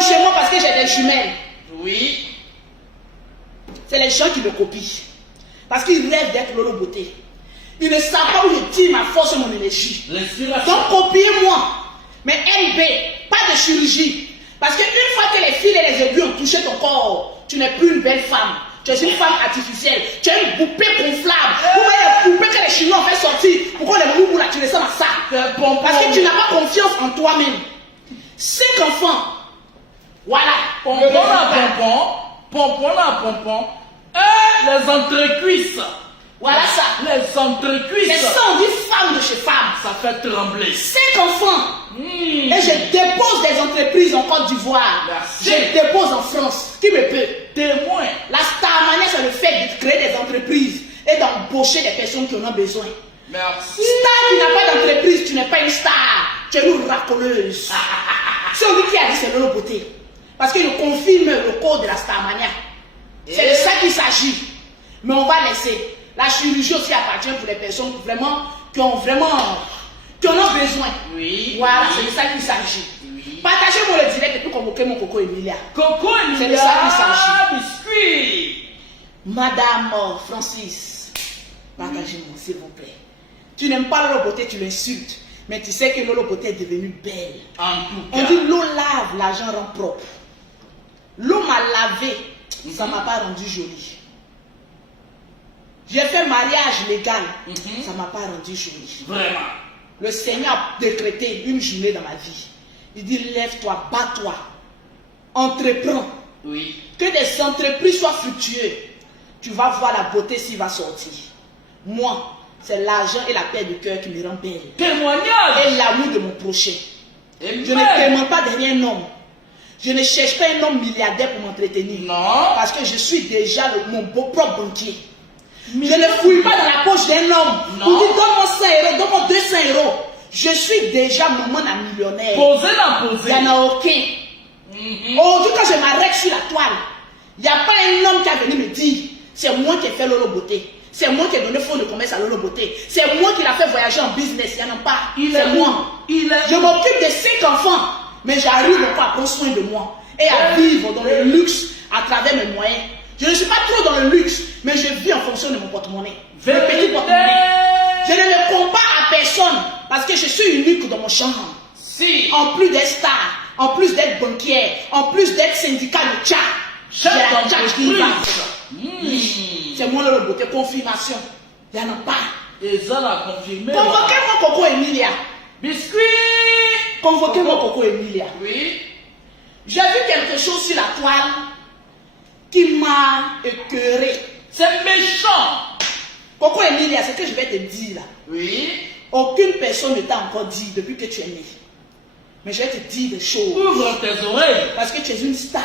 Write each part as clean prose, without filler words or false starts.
venue chez moi parce que j'ai des jumelles. Oui. C'est les gens qui me copient. Parce qu'ils rêvent d'être Lolo Beauté. Ils ne savent pas où je tire ma force et mon énergie. Donc copiez-moi. Mais LB, pas de chirurgie. Parce qu'une fois que les fils et les aiguilles ont touché ton corps, tu n'es plus une belle femme. Tu es une femme artificielle. Tu es une poupée gonflable. Vous voyez les poupées que les Chinois ont fait sortir. Pourquoi les moubous là, tu les sens à ça? Parce que tu n'as pas confiance en toi-même. 5 enfants. Voilà. Pompon à pompon. Pompon à pompon. Et les entrecuisses. Voilà ça. Les entrecuisses. C'est 110 femmes de chez femmes. Ça fait trembler. 5 enfants. Et je dépose des entreprises en Côte d'Ivoire. Merci. Je dépose en France. Qui me peut? Témoin. La Starmania, c'est le fait de créer des entreprises et d'embaucher des personnes qui en ont besoin. Merci. Star qui n'a pas d'entreprise, tu n'es pas une star. Tu es une racoleuse. C'est lui qui a dit c'est Lolo Beauté. Parce qu'il confirme le code de la Starmania. C'est de ça qu'il s'agit. Mais on va laisser. La chirurgie aussi appartient pour les personnes qui en ont besoin. Oui. Voilà, oui. c'est de ça qu'il s'agit. Oui. Partagez-moi le direct et puis convoquez mon Coco Emilia. Coco Emilia. C'est de ça qu'il s'agit. Biscuit. Madame Francis, partagez-moi s'il vous plaît. Tu n'aimes pas Lolo Beauté, tu l'insultes. Mais tu sais que Lolo Beauté est devenue belle. En tout On cas. dit l'eau lave, l'argent rend propre. L'eau m'a lavé, ça ne m'a pas rendu jolie. J'ai fait mariage légal, ça ne m'a pas rendu jolie. Vraiment. Le Seigneur a décrété une journée dans ma vie. Il dit lève-toi, bats-toi, entreprends. Oui. Que des entreprises soient fructueuses. Tu vas voir la beauté s'il va sortir. Moi, c'est l'argent et la paix de cœur qui me rend belle. Témoignage. Et l'amour de mon prochain. Amen. Je ne témoigne pas derrière un homme. Je ne cherche pas un homme milliardaire pour m'entretenir. Non. Parce que je suis déjà mon propre banquier. Je ne fouille pas dans la poche d'un homme. Non. Pour dire donne-moi 100 euros, donne-moi 200 euros. Je suis déjà maman à millionnaire. Posez la Il posée. n'y en a aucun. Aujourd'hui, quand je m'arrête sur la toile, il n'y a pas un homme qui a venu me dire c'est moi qui ai fait Lolo Beauté. C'est moi qui ai donné fonds de commerce à Lolo Beauté. C'est moi qui l'a fait voyager en business. Il n'y en a pas. C'est moi. Je m'occupe de 5 enfants. Mais j'arrive encore à prendre soin de moi. Et à vivre dans le luxe à travers mes moyens. Je ne suis pas trop dans le luxe. Mais je vis en fonction de mon porte-monnaie. Le petit porte-monnaie. Je ne me compare à personne. Parce que je suis unique dans mon champ. Si. En plus d'être star. En plus d'être banquière. En plus d'être syndicat de tcha. J'ai la tcha qui va. C'est moi le beauté, confirmation. Il n'y en a pas. Et ça l'a confirmé. Convoquez-moi Coco Emilia. Biscuit. Convoquez-moi Coco Emilia. Oui. J'ai vu quelque chose sur la toile qui m'a écœuré. C'est méchant. Coco Emilia, c'est ce que je vais te dire là. Oui. Aucune personne ne t'a encore dit depuis que tu es né. Mais je vais te dire des choses. Ouvre tes oreilles. Parce que tu es une star.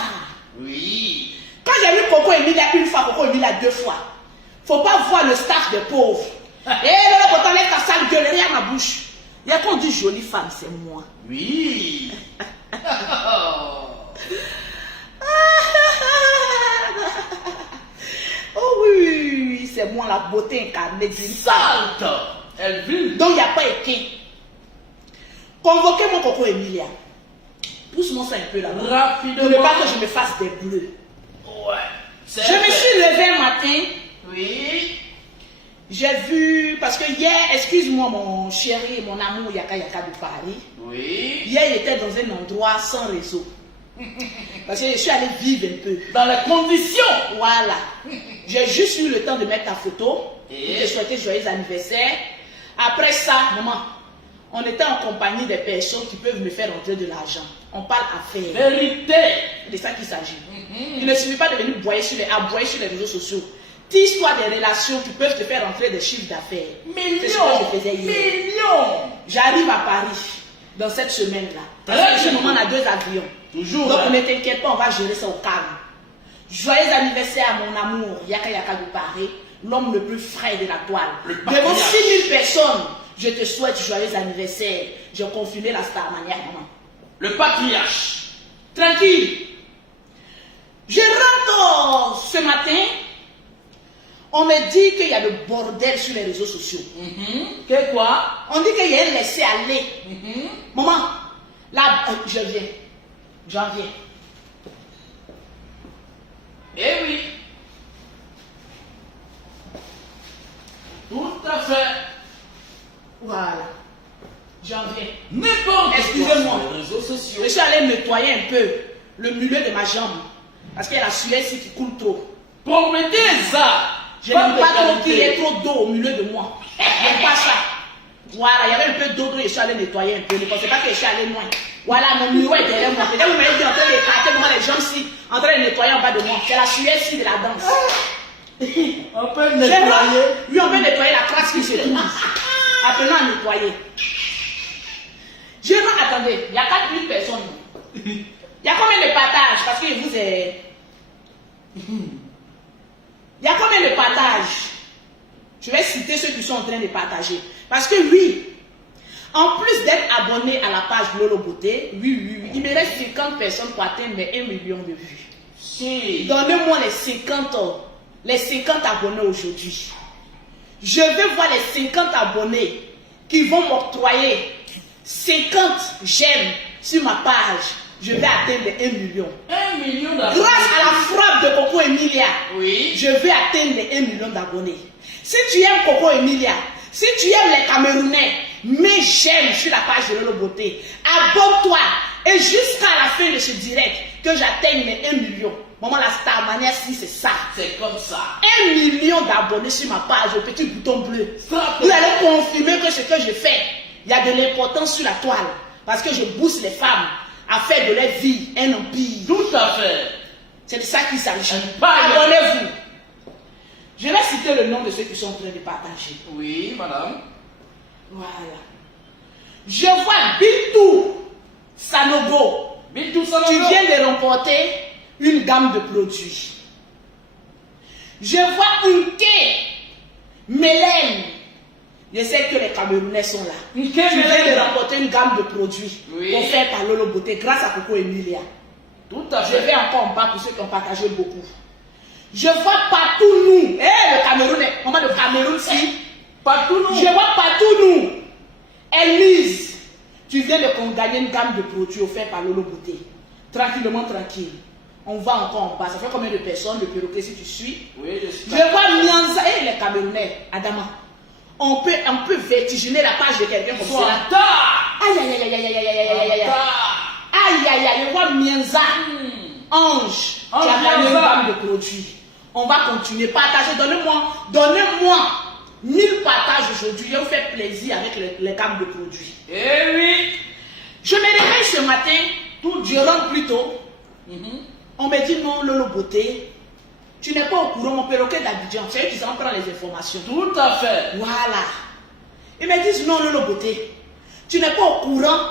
Oui. Quand j'ai vu Coco Emilia une fois, Coco Emilia 2 fois, faut pas voir le staff des pauvres. Et là, quand on lève ta sale gueule, rien à ma bouche. Il y a qu'on dit jolie femme, c'est moi. Oui. Oh oui, c'est moi la beauté incarnée d'une femme. Salte. Elle vit. Donc il n'y a pas écrit. Convoquez mon Coco Emilia. Pousse-moi ça un peu là. Rapidement. Je ne veux pas que je me fasse des bleus. Ouais. Je me suis levée un matin. Oui. J'ai vu, parce que hier, excuse-moi mon chéri, mon amour Yaka Yaka de Paris. Oui. Hier, il était dans un endroit sans réseau. Parce que je suis allée vivre un peu. Dans les conditions. Voilà. J'ai juste eu le temps de mettre ta photo. Et de souhaiter joyeux anniversaire. Après ça, maman, on était en compagnie des personnes qui peuvent me faire rentrer de l'argent. On parle affaires. vérité. C'est de ça qu'il s'agit. Il ne suffit pas de venir aboyer sur les réseaux sociaux. Tisse-toi des relations qui peuvent te faire rentrer des chiffres d'affaires. C'est ce que je faisais hier. Millions. J'arrive à Paris dans cette semaine-là. Parce que ce moment, on a 2 avions. Toujours. Donc ne t'inquiète pas, on va gérer ça au calme. Joyeux anniversaire à mon amour, Yaka Yaka de Paris, l'homme le plus frais de la toile. Devant 6000 personnes, je te souhaite joyeux anniversaire. J'ai confirmé la Starmania, maman. Le patriarche. Tranquille. Je rentre ce matin. On me dit qu'il y a le bordel sur les réseaux sociaux. Que quoi? On dit qu'il y a un laisser-aller. Maman, là, je viens. J'en viens. nettoyer un peu le milieu de ma jambe. Parce qu'il y a la sueur ici qui coule trop. Promettez ça. Je n'aime pas trop qu'il y ait trop d'eau au milieu de moi. Je n'aime pas ça. Voilà, il y avait un peu d'eau, donc je suis allé nettoyer un peu. Ne pensez pas que je suis allé loin. Voilà, mon miroir est derrière moi. Peut-être vous m'avez dit en train d'éclater moi les jambes ici, en train de nettoyer en bas de moi. C'est la sueur ici de la danse. On peut nettoyer. Oui, on peut nettoyer la crasse qui se trouve. Apprenons à nettoyer. Attendez, il y a 4000 personnes. Il y a combien de partages? Parce que vous êtes... Il y a combien de partages? Je vais citer ceux qui sont en train de partager. Parce que oui, en plus d'être abonné à la page Lolo Beauté, oui, il me reste 50 personnes pour atteindre mes 1 million de vues. Si. Donnez-moi les 50 abonnés aujourd'hui. Je vais voir les 50 abonnés qui vont m'octroyer 50 j'aime sur ma page. Je vais atteindre 1 million. 1 million d'abonnés. Grâce à la frappe de Coco Emilia, oui, je vais atteindre les 1 million d'abonnés. Si tu aimes Coco Emilia, si tu aimes les Camerounais, mets j'aime sur la page de Lolo Beauté. Abonne-toi et jusqu'à la fin de ce direct, que j'atteigne les 1 million. Maman, la Star Mania, si c'est ça. C'est comme ça. 1 million d'abonnés sur ma page, au petit bouton bleu. Vous allez confirmer que ce que je fais, il y a de l'importance sur la toile. Parce que je booste les femmes à faire de leur vie un empire. Tout à fait. C'est de ça qu'il s'agit. Abonnez-vous. Je vais citer le nom de ceux qui sont en train de partager. Oui, madame. Voilà. Je vois Bintou Sanogo. Bintou Sanogo. Tu viens de remporter une gamme de produits. Je vois Unke Mélène. Je sais que les Camerounais sont là. Tu viens de remporter une gamme de produits offerts par Lolo Beauté grâce à Coco Emilia. Tout à fait. Je vais encore en bas pour ceux qui ont partagé beaucoup. Je vois partout nous. Le Camerounais. Maman, le Cameroun, si. Partout nous. Je vois partout nous. Elise, tu viens de gagner une gamme de produits offerts par Lolo Beauté. Tranquillement, tranquille. On va encore en bas. Ça fait combien de personnes, le perroquet, si tu suis? Oui, je suis. Je vois Mianza et les Camerounais. Adama. On peut vertiginer la page de quelqu'un comme ça. Aïe, aïe, aïe, aïe, aïe, aïe, aïe, aïe, aïe, aïe. Aïe, aïe, aïe, je vois Mianza. Ange, qui a gagné une gamme de produits. On va continuer. Partagez, donnez-moi 1000 partages aujourd'hui. Je vous fais plaisir avec les gammes de produits. Eh oui. Je me réveille ce matin, je rentre plus tôt. On me dit non, Lolo Beauté, tu n'es pas au courant, mon perroquet d'Abidjan. C'est eux qui s'en prennent les informations. Tout à fait. Voilà. Ils me disent non, Lolo Beauté, tu n'es pas au courant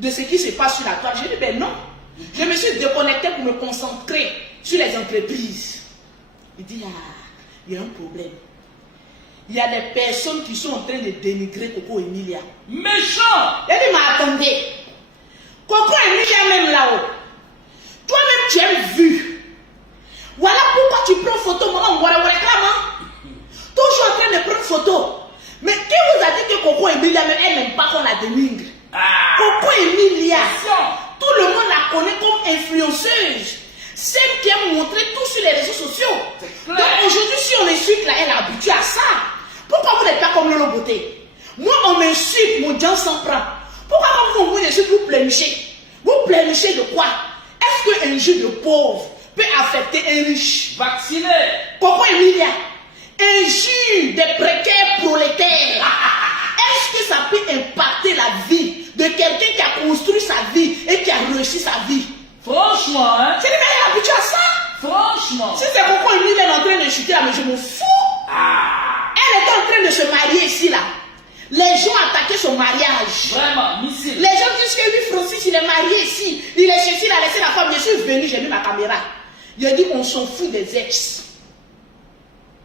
de ce qui se passe sur la toile. Je dis ben non. Je me suis déconnecté pour me concentrer sur les entreprises. Il dit, il y a un problème. Il y a des personnes qui sont en train de dénigrer Coco Emilia. Méchant. Il dit, mais attendez. Coco Emilia même là-haut. Toi-même tu es vu. Voilà pourquoi tu prends photo. Maman, voilà, toujours en train de prendre photo. Mais qui vous a dit que Coco Emilia, même elle n'aime pas qu'on la dénigre? Coco Emilia, tout le monde la connaît comme influenceuse. Celle qui a montré tout sur les réseaux sociaux. Donc aujourd'hui, si on insulte là, elle est habituée à ça. Pourquoi vous n'êtes pas comme Lolo Beauté? Moi, on m'insulte, mon Dieu s'en prend. Pourquoi quand vous insultez, vous pleurnichez? Vous pleurnichez de quoi? Est-ce qu'un jeu de pauvre peut affecter un riche? Vacciné. Coco Emilia, injure des précaires prolétaires. Est-ce que ça peut impacter la vie de quelqu'un qui a construit sa vie et qui a réussi sa vie? Franchement, hein? C'est les meilleurs habitués à ça. Franchement. Si c'est Coco Emilia, elle est en train de chuter là, mais je me fous. Elle est en train de se marier ici là. Les gens attaquaient son mariage. Vraiment, missile. Les gens disent que lui, Francis, il est marié ici. Il est chez lui, il a laissé la femme. Je suis venu, j'ai mis ma caméra. Il a dit, on s'en fout des ex.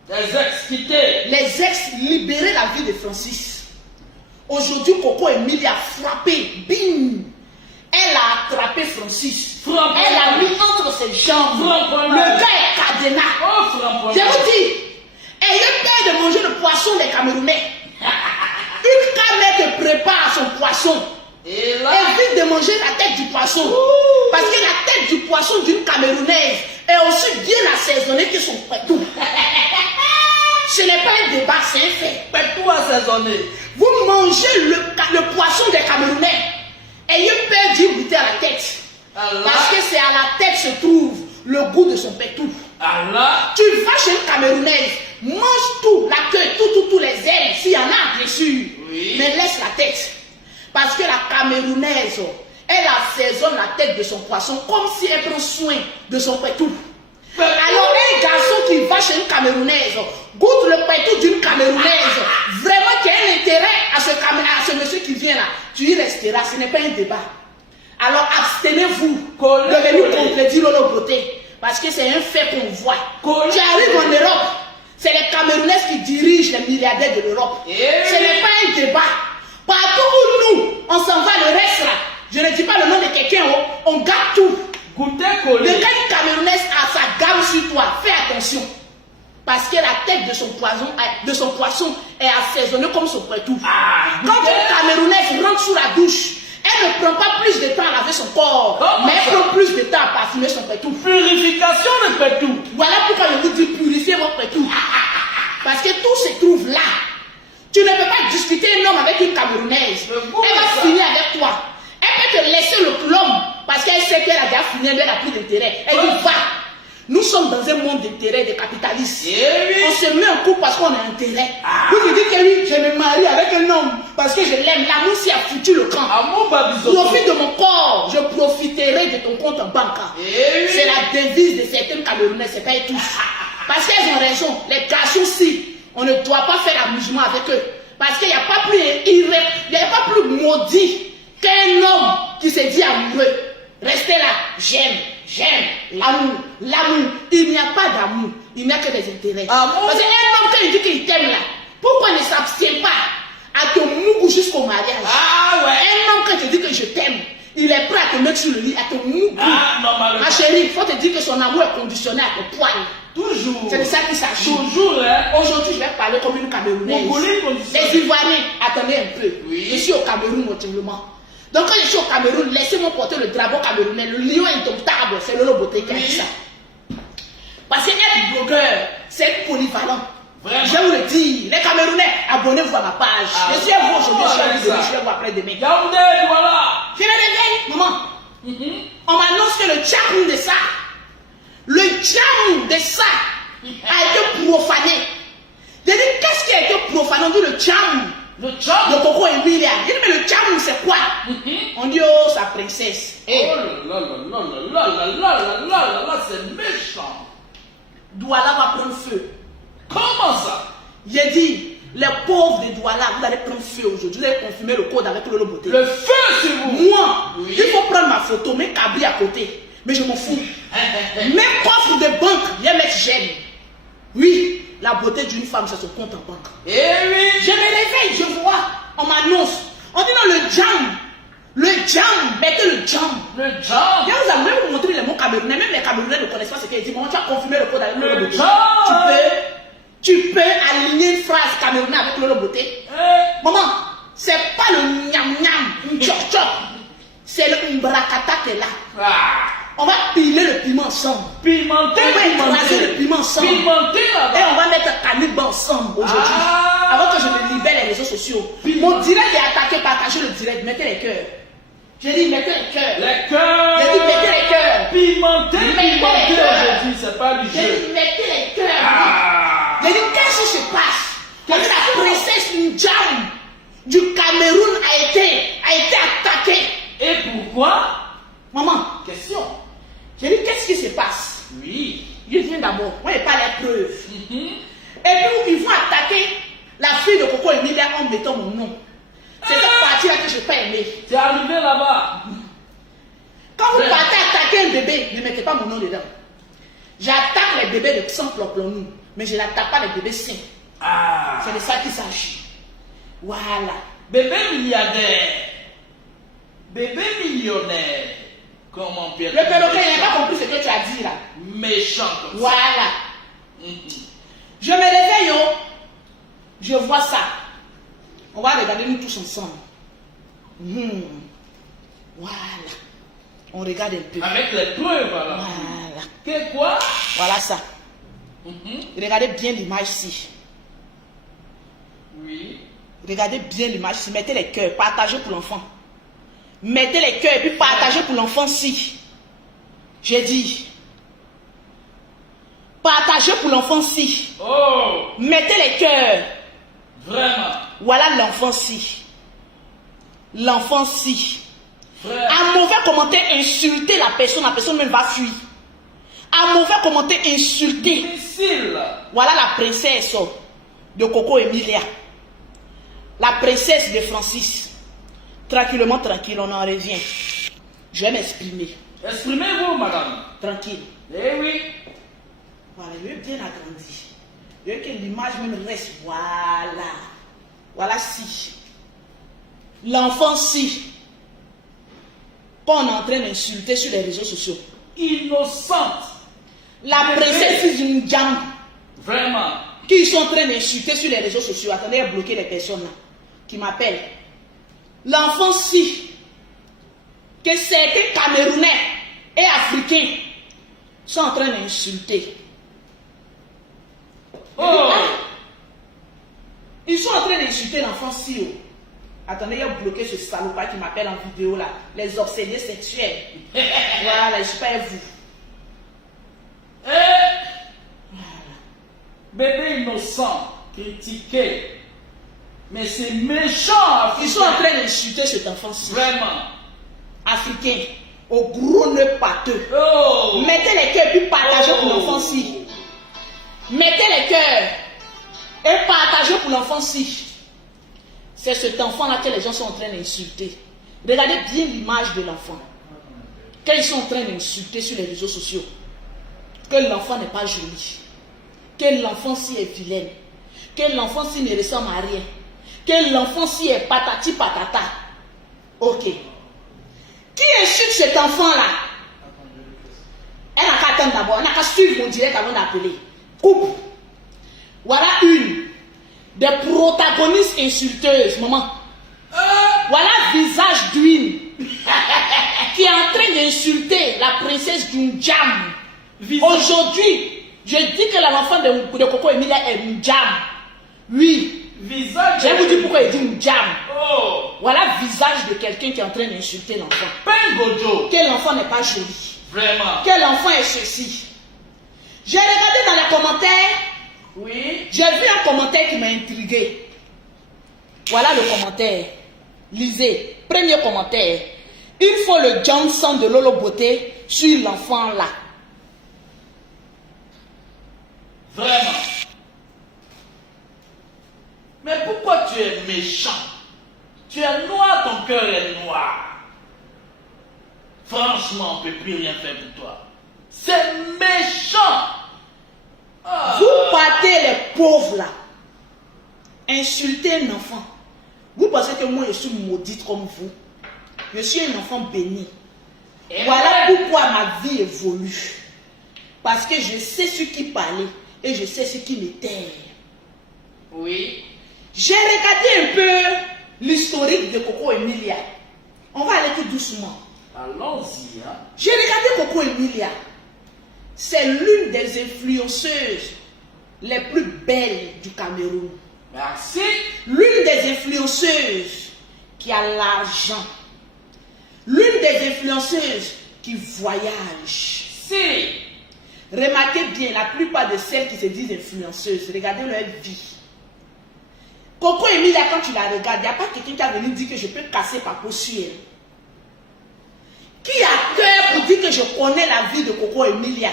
Les ex quittés. Les ex libéraient la vie de Francis. Aujourd'hui, Coco Emilia a frappé. Bim. Elle a attrapé Francis. Elle a mis entre ses jambes. Le gars est cadenas. Je vous dis, ayez peur de manger le poisson des Camerounais. Une camère te prépare son poisson. Et là, évite de manger la tête du poisson. Parce que la tête du poisson d'une Camerounaise est aussi bien assaisonnée que son pétou. Ce n'est pas un débat, c'est un fait. pétou assaisonné. Vous mangez le poisson des Camerounais. Ayez peur d'y goûter à la tête. Allah. Parce que c'est à la tête se trouve le goût de son pétou. Allah. Tu vas chez une Camerounaise, mange tout, la queue, tous les ailes, s'il y en a, bien sûr. Oui. Mais laisse la tête. Parce que la Camerounaise, elle assaisonne la tête de son poisson comme si elle prend soin de son pétou. Alors un garçon qui va chez une Camerounaise, goûte le pétou d'une Camerounaise, vraiment qui a un intérêt à ce monsieur qui vient là, tu y resteras, ce n'est pas un débat. Alors abstenez-vous de venir contredire Lolo Beauté, parce que c'est un fait qu'on voit. Tu arrives en Europe, c'est les Camerounaises qui dirigent les milliardaires de l'Europe. Ce n'est pas un débat. Partout où nous, on s'en va, le reste là, je ne dis pas le nom de quelqu'un, on garde tout. Goûtez De collé. quand une Camerounaise a sa gamme sur toi, fais attention. Parce que la tête de son poisson est assaisonnée comme son pétou. Quand une Camerounaise rentre sous la douche, elle ne prend pas plus de temps à laver son corps, mais elle prend plus de temps à parfumer son pétou. Purification de pétou. Voilà pourquoi je vous dis purifier votre pétou. Parce que tout se trouve là. Tu ne peux pas discuter un homme avec une Camerounaise. Elle va finir avec toi. Elle peut te laisser l'homme parce qu'elle sait qu'elle a déjà fini, elle n'a plus d'intérêt. Elle dit va. Nous sommes dans un monde d'intérêt, de capitalistes. On se met en couple parce qu'on a intérêt. Vous vous dites que oui, je me marie avec un homme parce que je l'aime. L'amour s'y a foutu le camp. Profite de mon corps, je profiterai de ton compte en banque. C'est la devise de certaines Camerounais, c'est pas tous. Parce qu'elles ont raison. Les garçons-ci, on ne doit pas faire l'amusement avec eux. Parce qu'il n'y a pas plus maudit qu'un homme qui se dit amoureux. Restez là, j'aime, l'amour. Il n'y a pas d'amour, il n'y a que des intérêts. Parce qu'un homme, quand il dit qu'il t'aime là, pourquoi ne s'abstient pas à te mouiller jusqu'au mariage? Un homme, quand il dit que je t'aime, il est prêt à te mettre sur le lit, à te mouiller. Ma chérie, il faut te dire que son amour est conditionné à ton poil. Toujours. C'est de ça qu'il s'agit. Toujours, hein. Aujourd'hui, je vais parler comme une Camerounaise. Les Ivoiriens, attendez un peu. Oui. Je suis au Cameroun actuellement. Donc quand je suis au Cameroun, laissez-moi porter le drapeau camerounais. Le lion indomptable, c'est Lolo Beauté qui a dit ça. Parce que être blogueur, c'est être polyvalent. Vraiment. Je vous le dis, les Camerounais, abonnez-vous à ma page. Je suis à vous aujourd'hui, je suis à vous après-demain. Yaoundé, voilà. Je me réveille, maman. On m'annonce que le tcham de ça, a été profané. Je dis, qu'est-ce qui a été profané? On dit le tcham. Le tcham. Le Coco Emilia. Il dit, mais le tcham, c'est quoi? On dit, oh, sa princesse. Oh là là, c'est méchant. Douala va prendre feu. Comment ça? J'ai dit, les pauvres de Douala, vous allez prendre feu aujourd'hui. Vous allez confirmer le code avec le Beauté. Le feu, c'est vous. Moi, oui. Il faut prendre ma photo, mes cabris à côté. Mais je m'en fous. Mes coffres de banque, viens mettre j'aime. Oui, la beauté d'une femme, c'est son compte en banque. Eh oui. Je me réveille, je vois, on m'annonce. On dit non, le jam, mettez le jam. Le jam. Viens vous montrer les mots camerounais, même les Camerounais ne connaissent pas ce qu'elle dit. Comment tu as confirmé le code avec Lolo Beauté? Tu peux aligner une phrase camerounaise avec Lolo Beauté. Maman, c'est pas le nyam-nyam, tchok-tchok. C'est le mbrakata qui est là. On va piler le piment ensemble. Pimenter, on va écraser le piment ensemble. Pimenter là-bas. Et on va mettre Caniba ensemble aujourd'hui. Avant que je me libère les réseaux sociaux. Mon direct est attaqué, partagez le direct, mettez les cœurs. J'ai dit mettez les cœurs. Les cœurs. J'ai dit mettez les cœurs. Pimenter aujourd'hui, c'est pas du jeu. J'ai dit mettez les cœurs. J'ai dit qu'est-ce qui se passe? Parce que la princesse Ndjam du Cameroun a été attaquée. Et pourquoi? Maman, Question. j'ai dit qu'est-ce qui se passe? Oui. Je viens d'abord, moi je n'ai pas les preuves. Et puis ils vont attaquer la fille de Coco Emilia en mettant mon nom. C'est cette partie-là que je n'ai pas aimée. C'est arrivé là-bas. Quand vous partez attaquer un bébé, ne mettez pas mon nom dedans. J'attaque les bébés de sang ploplonou, mais je n'attaque pas les bébés sains. C'est de ça qu'il s'agit. Voilà. Bébé milliardaire. Bébé millionnaire. Comment bien. Le perroquet, il n'a pas compris ce que tu as dit là. Méchant comme voilà. ça. Je me réveille, je vois ça. On va regarder nous tous ensemble. Voilà. On regarde un peu. Avec les preuves, voilà. Voilà. Que quoi? Voilà ça. Regardez bien l'image ici. Oui. Regardez bien l'image ici. Mettez les cœurs. Partagez pour l'enfant. Mettez les cœurs et puis partagez pour l'enfant si. J'ai dit, partagez pour l'enfant-ci. Oh. Mettez les cœurs. Vraiment. Voilà l'enfant-ci. L'enfant-ci. Vraiment. Un mauvais commentaire, insulter la personne même va fuir. Un mauvais commentaire, insulter. Difficile. Voilà la princesse de Coco Emilia. La princesse de Francis. Tranquillement, tranquille, on en revient. Je vais m'exprimer. Exprimez-vous, madame. Tranquille. Eh oui. Voilà, je vais bien agrandi. Je veux que l'image même reste. Voilà. Voilà si. L'enfant si. Quand on est en train d'insulter sur les réseaux sociaux. Innocente. La princesse d'une jam. Vraiment. Qui sont en train d'insulter sur les réseaux sociaux. Attendez à bloquer les personnes là. Qui m'appellent. L'enfant si. Que certains Camerounais et Africains sont en train d'insulter. Oh. Ils sont en train d'insulter l'enfant si. Attendez, il y a bloqué ce salopard qui m'appelle en vidéo là. Les obsédés sexuels. Voilà, je suis pas vous. Bébé innocent, critiqué. Mais c'est méchant. Ils sont en train d'insulter cet enfant-ci. Vraiment. Africain, au gros nœud pâteux. Oh. Mettez les cœurs puis partagez pour l'enfant-ci. Mettez les cœurs et partagez pour l'enfant-ci. C'est cet enfant-là que les gens sont en train d'insulter. Regardez bien l'image de l'enfant. Quand ils sont en train d'insulter sur les réseaux sociaux, que l'enfant n'est pas joli, que l'enfant-ci est vilaine, que l'enfant-ci ne ressemble à rien, que l'enfant-ci est patati patata. Ok. Qui insulte cet enfant-là? Elle n'a qu'à attendre d'abord, elle n'a qu'à suivre mon direct avant d'appeler. Coupe. Voilà une des protagonistes insulteuses, maman. Voilà visage d'huile qui est en train d'insulter la princesse d'une jam. Aujourd'hui, je dis que l'enfant de Coco Emilia est une jam. Oui. Visage. Je vais vous dire pourquoi il dit une jam. Oh. Voilà visage de quelqu'un qui est en train d'insulter l'enfant. Pengojo. Que l'enfant n'est pas joli. Vraiment. Que l'enfant est ceci. J'ai regardé dans les commentaires. Oui. J'ai vu un commentaire qui m'a intrigué. Voilà le commentaire. Lisez. Premier commentaire. Il faut le Johnson de Lolo Beauté sur l'enfant là. Vraiment. Mais pourquoi tu es méchant? Tu es noir, ton cœur est noir. Franchement, on ne peut plus rien faire pour toi. C'est méchant. Vous partez les pauvres là. Insultez un enfant. Vous pensez que moi je suis maudite comme vous. Je suis un enfant béni. Et voilà ouais. Pourquoi ma vie évolue. Parce que je sais ce qui parlait et je sais ce qui me taire. Oui. J'ai regardé un peu l'historique de Coco Emilia. On va aller tout doucement. Allons-y. Hein? J'ai regardé Coco Emilia. C'est l'une des influenceuses les plus belles du Cameroun. Merci. L'une des influenceuses qui a l'argent. L'une des influenceuses qui voyage. Si. Remarquez bien, la plupart de celles qui se disent influenceuses, regardez leur vie. Coco Emilia, quand tu la regardes, il n'y a pas quelqu'un qui a venu dire que je peux casser ma peau sur elle. Qui a cœur pour dire que je connais la vie de Coco Emilia?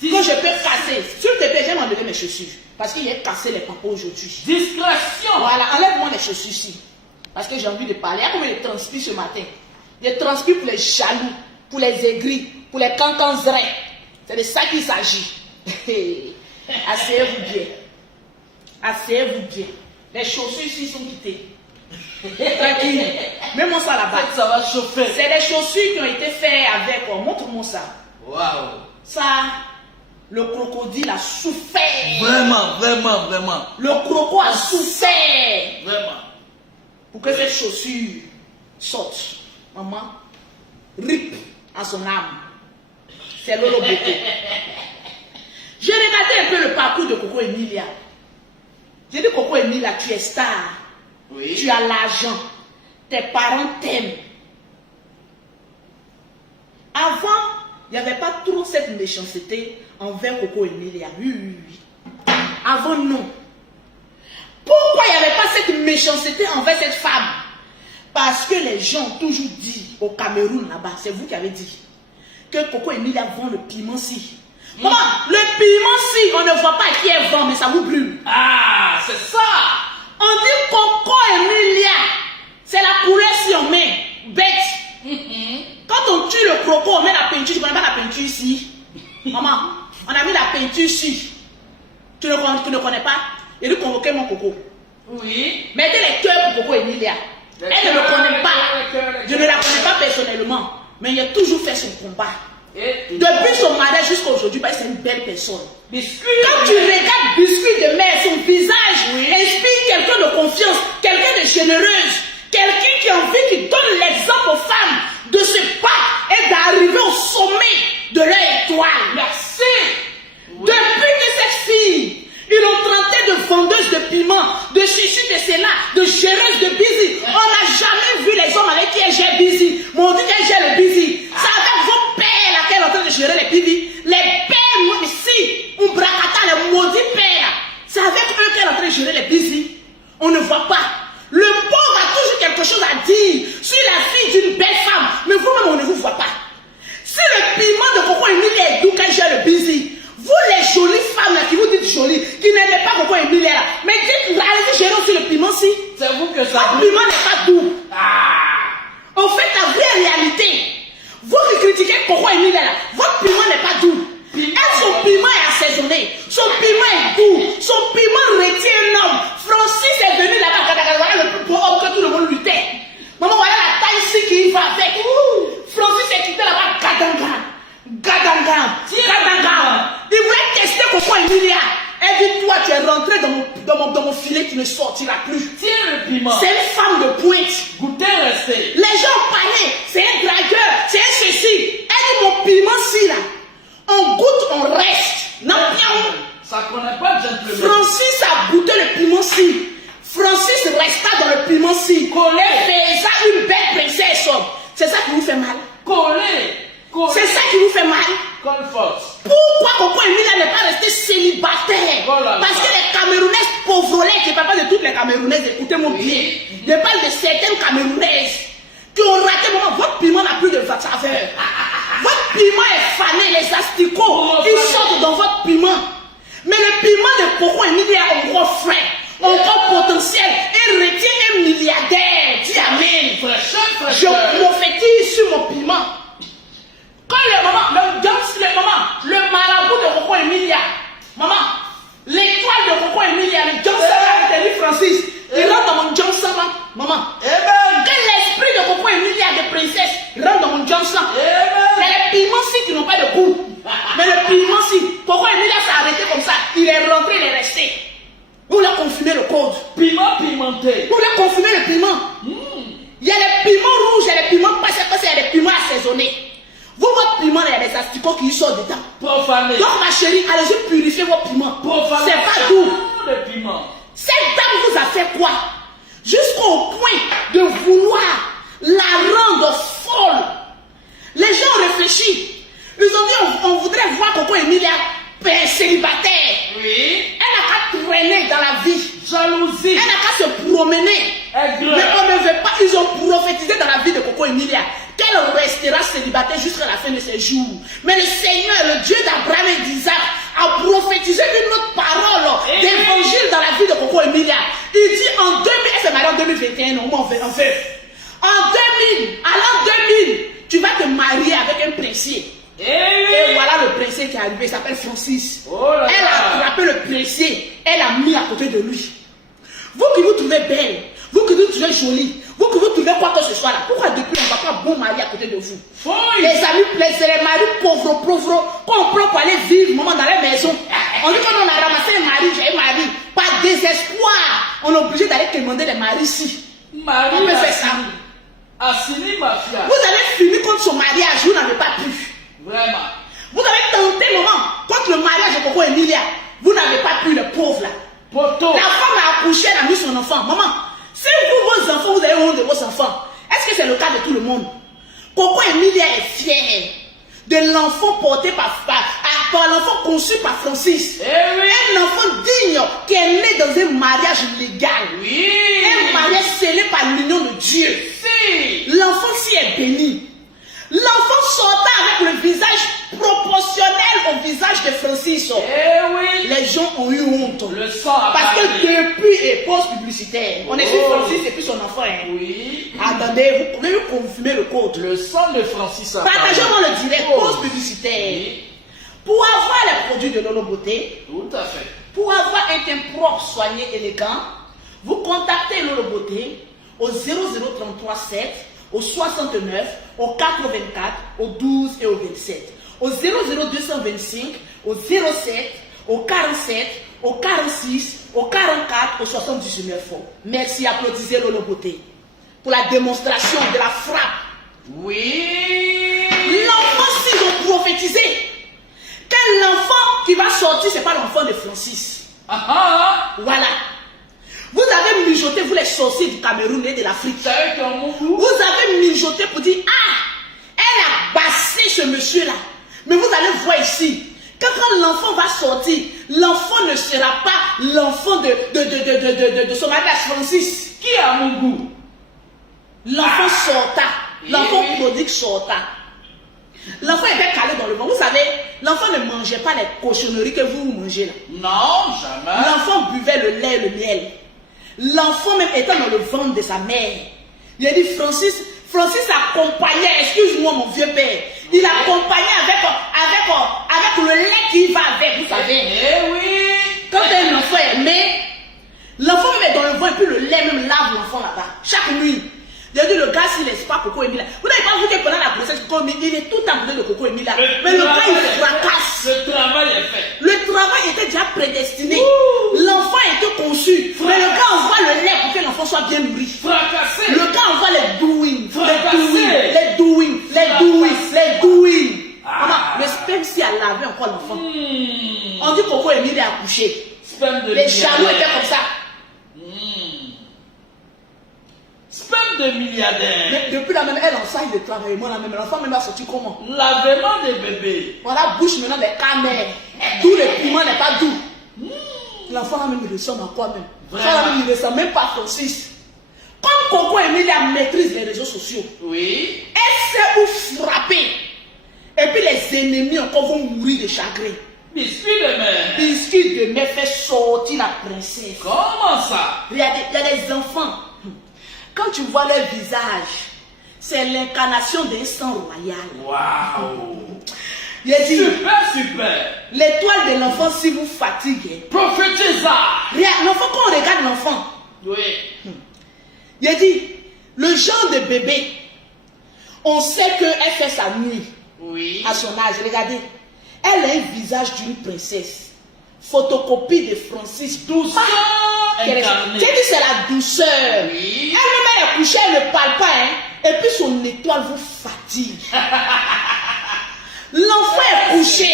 Que je peux casser. S'il te plaît, j'aime enlever mes chaussures. Parce qu'il a cassé les pampos aujourd'hui. Discrétion. Voilà, enlève-moi les chaussures ici. Parce que j'ai envie de parler. Il y a combien de transpire ce matin? Je transpire pour les jaloux, pour les aigris, pour les cancanzerets. C'est de ça qu'il s'agit. Asseyez-vous bien. Asseyez-vous bien. Les chaussures ici sont quittées. Tranquille. Mets-moi ça là-bas. Ça va chauffer. C'est des chaussures qui ont été faites avec. Montre-moi ça. Waouh. Ça, le crocodile a souffert. Vraiment, vraiment, vraiment. Le croco a souffert. Vraiment. Pour que cette chaussure sorte. Maman, rip à son âme. C'est Lolo Beauté. J'ai regardé un peu le parcours de Coco Emilia. J'ai dit Coco Emilia, tu es star. Oui. Tu as l'argent. Tes parents t'aiment. Avant il n'y avait pas trop cette méchanceté envers Coco Emilia. Oui. Avant, non. Pourquoi il n'y avait pas cette méchanceté envers cette femme? Parce que les gens ont toujours dit au Cameroun là-bas, c'est vous qui avez dit, que Coco Emilia vend le piment-ci. Maman, le piment-ci, on ne voit pas qui est vend, mais ça vous brûle. Ah, c'est ça. On dit Coco Emilia, c'est la couleur si on met, bête. Quand on tue le croco, on met la peinture. Je ne connais pas la peinture ici. Maman, on a mis la peinture ici. Tu ne connais pas? Il a convoqué mon Coco. Oui. Mettez les cœurs pour Coco Emilia. Elle ne le connaît pas. Je ne la connais pas personnellement. Mais il a toujours fait son combat. Depuis son mariage jusqu'à aujourd'hui, c'est une belle personne. Quand tu regardes Biscuit de mère, son visage inspire quelqu'un de confiance, quelqu'un de généreuse, quelqu'un qui a envie, qui donne l'exemple aux femmes de se battre et d'arriver au sommet de leur étoile. Merci. Depuis que cette fille, ils ont tenté de vendeuse de piment, de chichi de Sénat, de géreuse de busy. On n'a jamais vu les hommes avec qui elle gère busy. Mais on dit qu'elle gère le busy. C'est avec vos pères là qu'elle est en train de gérer les pivis. Les pères, ici, on bracata, les maudits pères. C'est avec eux qu'elle est en train de gérer les busy. On ne voit pas. Le pauvre a toujours quelque chose à dire sur la fille d'une belle femme. Mais vous-même, on ne vous voit pas. Si le piment de Coco Emilia est doux quand gère le busy, vous les jolies femmes là qui vous dites jolies, qui n'aimez pas Coco Emilia là, mais dites, allez-y gérer aussi le piment si. C'est vous que ça. Votre piment n'est pas doux. En fait, la vraie réalité, vous qui critiquez Coco Emilia là, votre piment n'est pas doux. Son piment est assaisonné, son piment est doux, son piment retient un homme. Francis est venu là-bas, voilà le plus beau homme que tout le monde luttait. Maman, voilà la taille ici qui va avec. Francis est quitté là-bas, Gadanga. Il voulait tester Coco Emilia. Elle dit, toi, tu es rentré dans mon filet, tu ne sortiras plus. Tiens le piment. C'est une femme de pointe. Goûtez, restez. Les gens parlaient, c'est un dragueur, c'est un ceci. Elle dit, mon piment-ci là, on goûte, on reste. Non, bien. Ça connaît pas gentleman. Francis a goûté le piment-ci. Francis resta dans le piment-ci. Collé. C'est ça une belle princesse. C'est ça qui vous fait mal. Collé. C'est ça qui vous fait mal. Force. Pourquoi Coco Emilia n'est pas restée célibataire? Voilà. Parce que les Camerounaises pauvrolets, je ne parle pas de toutes les Camerounaises, écoutez-moi bien. Je parle de certaines Camerounaises qui ont raté moment. Votre piment n'a plus de saveur. Votre piment est fané, les asticots, ils sortent dans votre piment. Mais le piment de Coco Emilia a un gros frein, un gros potentiel et retient un milliardaire. Dis amen. Je prophétise sur mon piment. Quand le marabout de Coco Emilia, maman, l'étoile de Coco Emilia, le Johnson avec Terry Francis, il rentre dans mon Johnson, maman. Quand l'esprit de Coco Emilia de princesse rentre dans mon Johnson, mais les piments-ci qui n'ont pas de goût, mais le piment-ci, Coco Emilia s'est arrêté comme ça, il est rentré, il est resté. Vous voulez confirmer le code. Piment pimenté. Vous voulez confirmer le piment. Il y a les piments rouges, il y a les piments passés, il y a les piments assaisonnés. Vous, votre piment, il y a des asticots qui sortent dedans. Profané. Donc, ma chérie, allez-y purifier vos piments. C'est pas doux. Le piment. Cette dame vous a fait quoi? Jusqu'au point de vouloir la rendre folle. Les gens ont réfléchi. Ils ont dit, on voudrait voir Coco Emilia célibataire. Oui. Elle n'a qu'à traîner dans la vie. Jalousie. Elle n'a qu'à se promener. Mais on ne veut pas. Ils ont prophétisé dans la vie de Coco Emilia qu'elle restera célibataire jusqu'à la fin de ses jours. Mais le Seigneur, le Dieu d'Abraham et d'Isaac, a prophétisé une autre parole d'évangile dans la vie de Coco Emilia. Il dit en 2000, elle s'est mariée en 2021, non, en fait. En 2000, à l'an 2000, tu vas te marier avec un princier. Et voilà le princier qui est arrivé, il s'appelle Francis. Elle a attrapé le princier, elle a mis à côté de lui. Vous qui vous trouvez belle, vous qui vous trouvez jolie, vous qui vous trouvez quoi que ce soit là, pourquoi depuis on ne va pas bon mari à côté de vous? Les amis plaisent, les maris pauvres, qu'on prend pour aller vivre maman dans les maisons. On dit qu'on a ramassé un mari, j'ai un mari, par désespoir, on est obligé d'aller demander les maris ici. On peut faire ça. Assini mafia. Vous avez fini contre son mariage, vous n'avez pas pu. Vraiment. Vous avez tenté maman contre le mariage de Coco Emilia, vous n'avez pas pu, le pauvre là. Poto. La femme a accouché, elle a mis son enfant. Maman, si vous, vos enfants, vous avez honte de vos enfants, est-ce que c'est le cas de tout le monde? Coco Emilia est fière de l'enfant porté par l'enfant conçu par Francis. Un enfant digne qui est né dans un mariage légal. Un mariage scellé par l'union de Dieu. L'enfant-ci est béni. L'enfant sortait avec le visage proportionnel au visage de Francis. Les gens ont eu honte. Parce que depuis et post-publicitaire, on écrit Francis et puis son enfant. Attendez, vous pouvez confirmer le code. Le sang de Francis a Partagez-moi le direct post-publicitaire. Pour avoir les produits de Lolo Beauté, tout à fait. Pour avoir un teint propre, soigné, élégant, vous contactez Lolo Beauté au 0033 7, au 69, au 84, au 12 et au 27. Au 00225, au 07, au 47, au 46, au 44, au 79. Merci, applaudissez Lolo Beauté pour la démonstration de la frappe. L'enfant, s'ils ont prophétisé que l'enfant qui va sortir, ce n'est pas l'enfant de Francis. Voilà. Vous avez mijoté, vous les sorciers du Cameroun et de l'Afrique. Vous avez mijoté pour dire, elle a bassé ce monsieur-là. Mais vous allez voir ici, que quand l'enfant va sortir, l'enfant ne sera pas l'enfant de son mariage Francis. Qui a mon goût? L'enfant sorta. L'enfant prodigue sorta. L'enfant était calé dans le ventre. Vous savez, l'enfant ne mangeait pas les cochonneries que vous mangez là. Non, jamais. L'enfant buvait le lait et le miel. L'enfant même étant dans le ventre de sa mère. Il a dit Francis accompagnait, excuse-moi mon vieux père, il accompagnait avec le lait qui va avec, vous savez. Quand un enfant est né, l'enfant même est dans le ventre et puis le lait même lave l'enfant là-bas. Chaque nuit. J'ai dit le gars s'il laisse pas Coco Emile. Vous n'avez pas vu que pendant la grossesse, il est tout entouré de Coco Emile. Mais le gars il fracasse. Le travail est fait. Le travail était déjà prédestiné. L'enfant était conçu. Mais le gars envoie le lait pour que l'enfant soit bien nourri. Fracassé. Le gars envoie les doing. Le sperme si a lavé encore l'enfant. On dit Coco Emile est accouché. Les jaloux étaient comme ça. Sperme de milliardaire. Mais depuis la même, elle enseigne le travail. Moi, la même, l'enfant même a sorti comment? L'avènement des bébés. Voilà, bouche maintenant des camères. D'où le piment n'est pas doux. L'enfant là même il ressemble à quoi même? L'enfant là même il ressemble même pas à Francis. Comme Coco Emile maîtrise les réseaux sociaux. Elle sait où frapper. Et puis les ennemis encore vont mourir de chagrin. Biscuit de mer. Biscuit de mer fait sortir la princesse. Comment ça? Il y a des enfants. Quand tu vois leur visage, c'est l'incarnation d'un sang royal. Waouh! Il a dit, super. L'étoile de l'enfant, si vous fatiguez. Prophétise ça. L'enfant, quand on regarde l'enfant, il a dit, le genre de bébé, on sait qu'elle fait sa nuit. À son âge, regardez. Elle a un visage d'une princesse. Photocopie de Francis. Douceur. J'ai dit c'est la douceur. Elle-même elle est couchée, elle ne parle pas. Et puis son étoile vous fatigue. L'enfant est couché.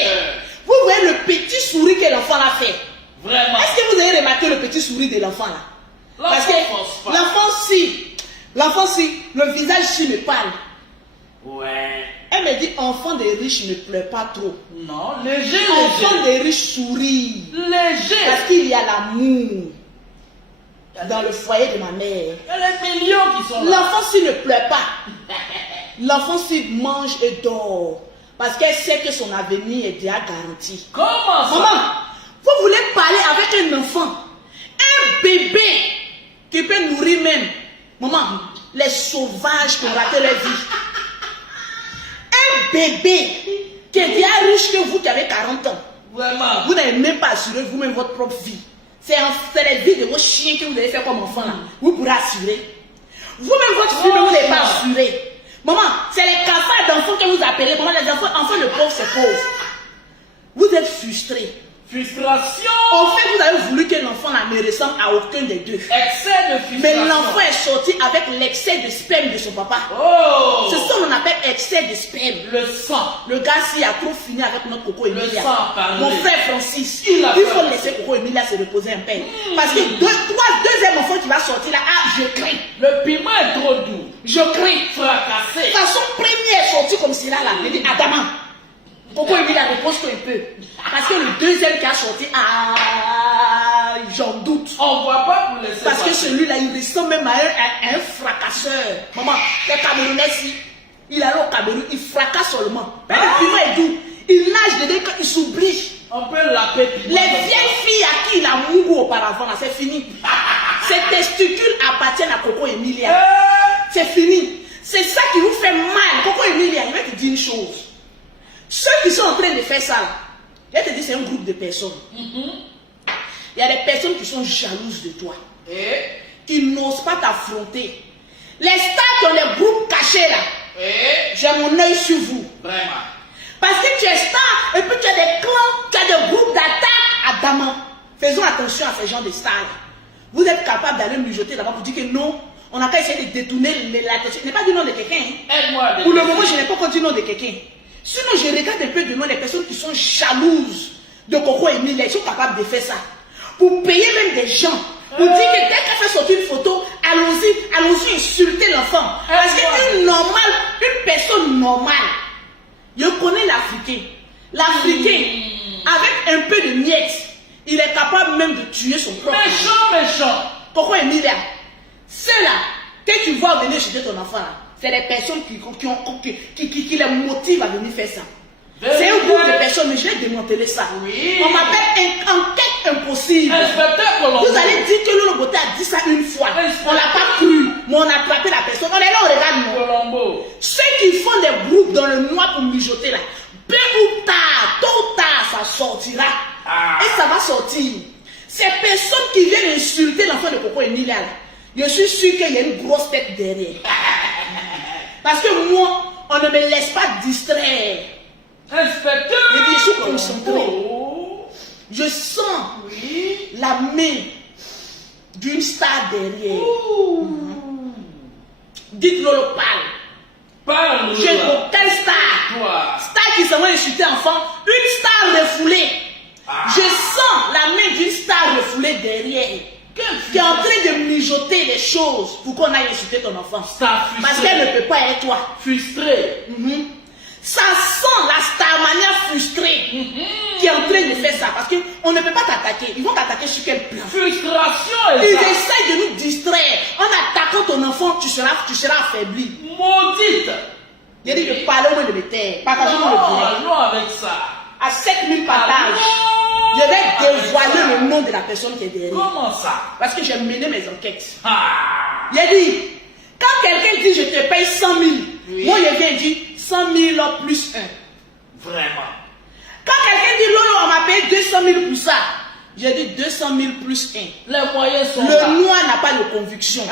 Vous voyez le petit sourire que l'enfant a fait. Vraiment. Est-ce que vous avez remarqué le petit sourire de l'enfant là? Parce que l'enfant si, le visage si me parle. Elle me dit enfant des riches ne pleure pas trop. Non, léger. Enfant des riches sourit. Léger. Parce qu'il y a l'amour dans le foyer de ma mère. Il y a les millions qui sont là. L'enfant si ne pleure pas. L'enfant si mange et dort. Parce qu'elle sait que son avenir est déjà garanti. Comment ça? Maman, vous voulez parler avec un enfant, un bébé qui peut nourrir même. Maman, les sauvages qui ont raté leur vie. Un bébé qui est bien riche que vous qui avez 40 ans. Vraiment. Vous n'avez même pas assuré vous-même votre propre vie. C'est la vie de vos chiens que vous avez fait comme enfant là. Vous pourrez assurer. Vous-même votre vie, vous n'avez pas assuré. Maman, c'est les cafards d'enfants que vous appelez. Maman, les enfants de pauvres, c'est pauvre. Vous êtes frustrés. Frustration. En fait, vous avez voulu que l'enfant ne ressemble à aucun des deux. Excès de frustration. Mais l'enfant est sorti avec l'excès de sperme de son papa. Oh. C'est ça qu'on appelle excès de sperme. Le sang. Le gars, s'il a trop fini avec notre Coco Emilia. Le sang parlé. Mon frère Francis, il faut laisser Coco Emilia se reposer un peu. Parce que deuxième enfant qui va sortir là, je crains. Le piment est trop doux. Je crains. Fracassé. Quand son premier est sorti comme cela là, il dit Adama, Coco Emilia repose un peu. Parce que le deuxième qui a sorti, j'en doute. On ne voit pas pour laisser. Parce que celui-là, il ressemble même à un fracasseur. Maman, les Camerounais, il est allé au Cameroun, il fracasse seulement. Mais le piment est doux. Il nage dedans quand il s'oublie. On peut l'appeler piment. Les vieilles filles à qui il a mouru auparavant, c'est fini. Ces testicules appartiennent à Coco Emilia. C'est fini. C'est ça qui vous fait mal. Coco Emilia, je vais te dire une chose. Ceux qui sont en train de faire ça, je vais te dire, c'est un groupe de personnes. Il y a des personnes qui sont jalouses de toi. Qui n'osent pas t'affronter. Les stars qui ont des groupes cachés là. J'ai mon œil sur vous. Vraiment. Parce que tu es star et puis tu as des clans, tu as des groupes d'attaque à Daman. Faisons attention à ces gens de stars là. Vous êtes capable d'aller me jeter là-bas pour dire que non, on n'a qu'à essayer de détourner l'attention. Je n'ai pas dit nom de quelqu'un. Aide-moi. Pour le moment, je n'ai pas continué nom de quelqu'un. Sinon, je regarde un peu de nom des personnes qui sont jalouses de Coco Emilia. Ils sont capables de faire ça. Pour payer même des gens. Pour dire que dès qu'elle fait sortir une photo, allons-y insulter l'enfant. Parce qu'une personne normale, je connais l'Africain. L'Africain, avec un peu de miettes, il est capable même de tuer son propre. Méchant. Coco Emilia, ceux-là, que tu vois venir jeter ton enfant là, c'est des personnes qui les motivent à venir faire ça. C'est un groupe de personnes, mais je vais démanteler ça. Oui. On m'appelle enquête impossible. Inspecteur Colombo. Vous allez dire que Lolo Boté a dit ça une fois. On l'a pas cru, mais on a attrapé la personne. On est là, on regarde nous. Colombo. Ceux qui font des groupes dans le noir pour mijoter là, peu ou tard, tôt ou tard, ça sortira. Et ça va sortir. Ces personnes qui viennent insulter l'enfant de Coco Emilia, je suis sûr qu'il y a une grosse tête derrière. Parce que moi, on ne me laisse pas distraire. Inspecteur. Je suis concentré. Je sens la main d'une star derrière. Dites Lolo parle. J'ai aucun star. Star qui s'en va insulter enfant. Une star refoulée. Je sens la main d'une star refoulée derrière. Qui est en train de mijoter les choses pour qu'on aille insulter ton enfant. Parce qu'elle ne peut pas être toi. Frustré. Ça sent la starmania frustrée qui est en train de faire ça. Parce qu'on ne peut pas t'attaquer. Ils vont t'attaquer sur quel plan? Frustration. Ils essaient de nous distraire. En attaquant ton enfant, tu seras affaibli. Maudite. Il a dit de parler au moins de mes terres. Partagez-moi le direct. Non, avec ça. À 7000 partages. Je vais dévoiler le nom de la personne qui est derrière. Comment ça? Parce que j'ai mené mes enquêtes. Il a dit, quand quelqu'un dit je te paye 100 000, moi je viens dire 100 000 plus 1. Vraiment. Quand quelqu'un dit Lolo, on m'a payé 200 000 pour ça, j'ai dit 200 000 plus 1. Les moyens sont là. Le noir n'a pas de conviction.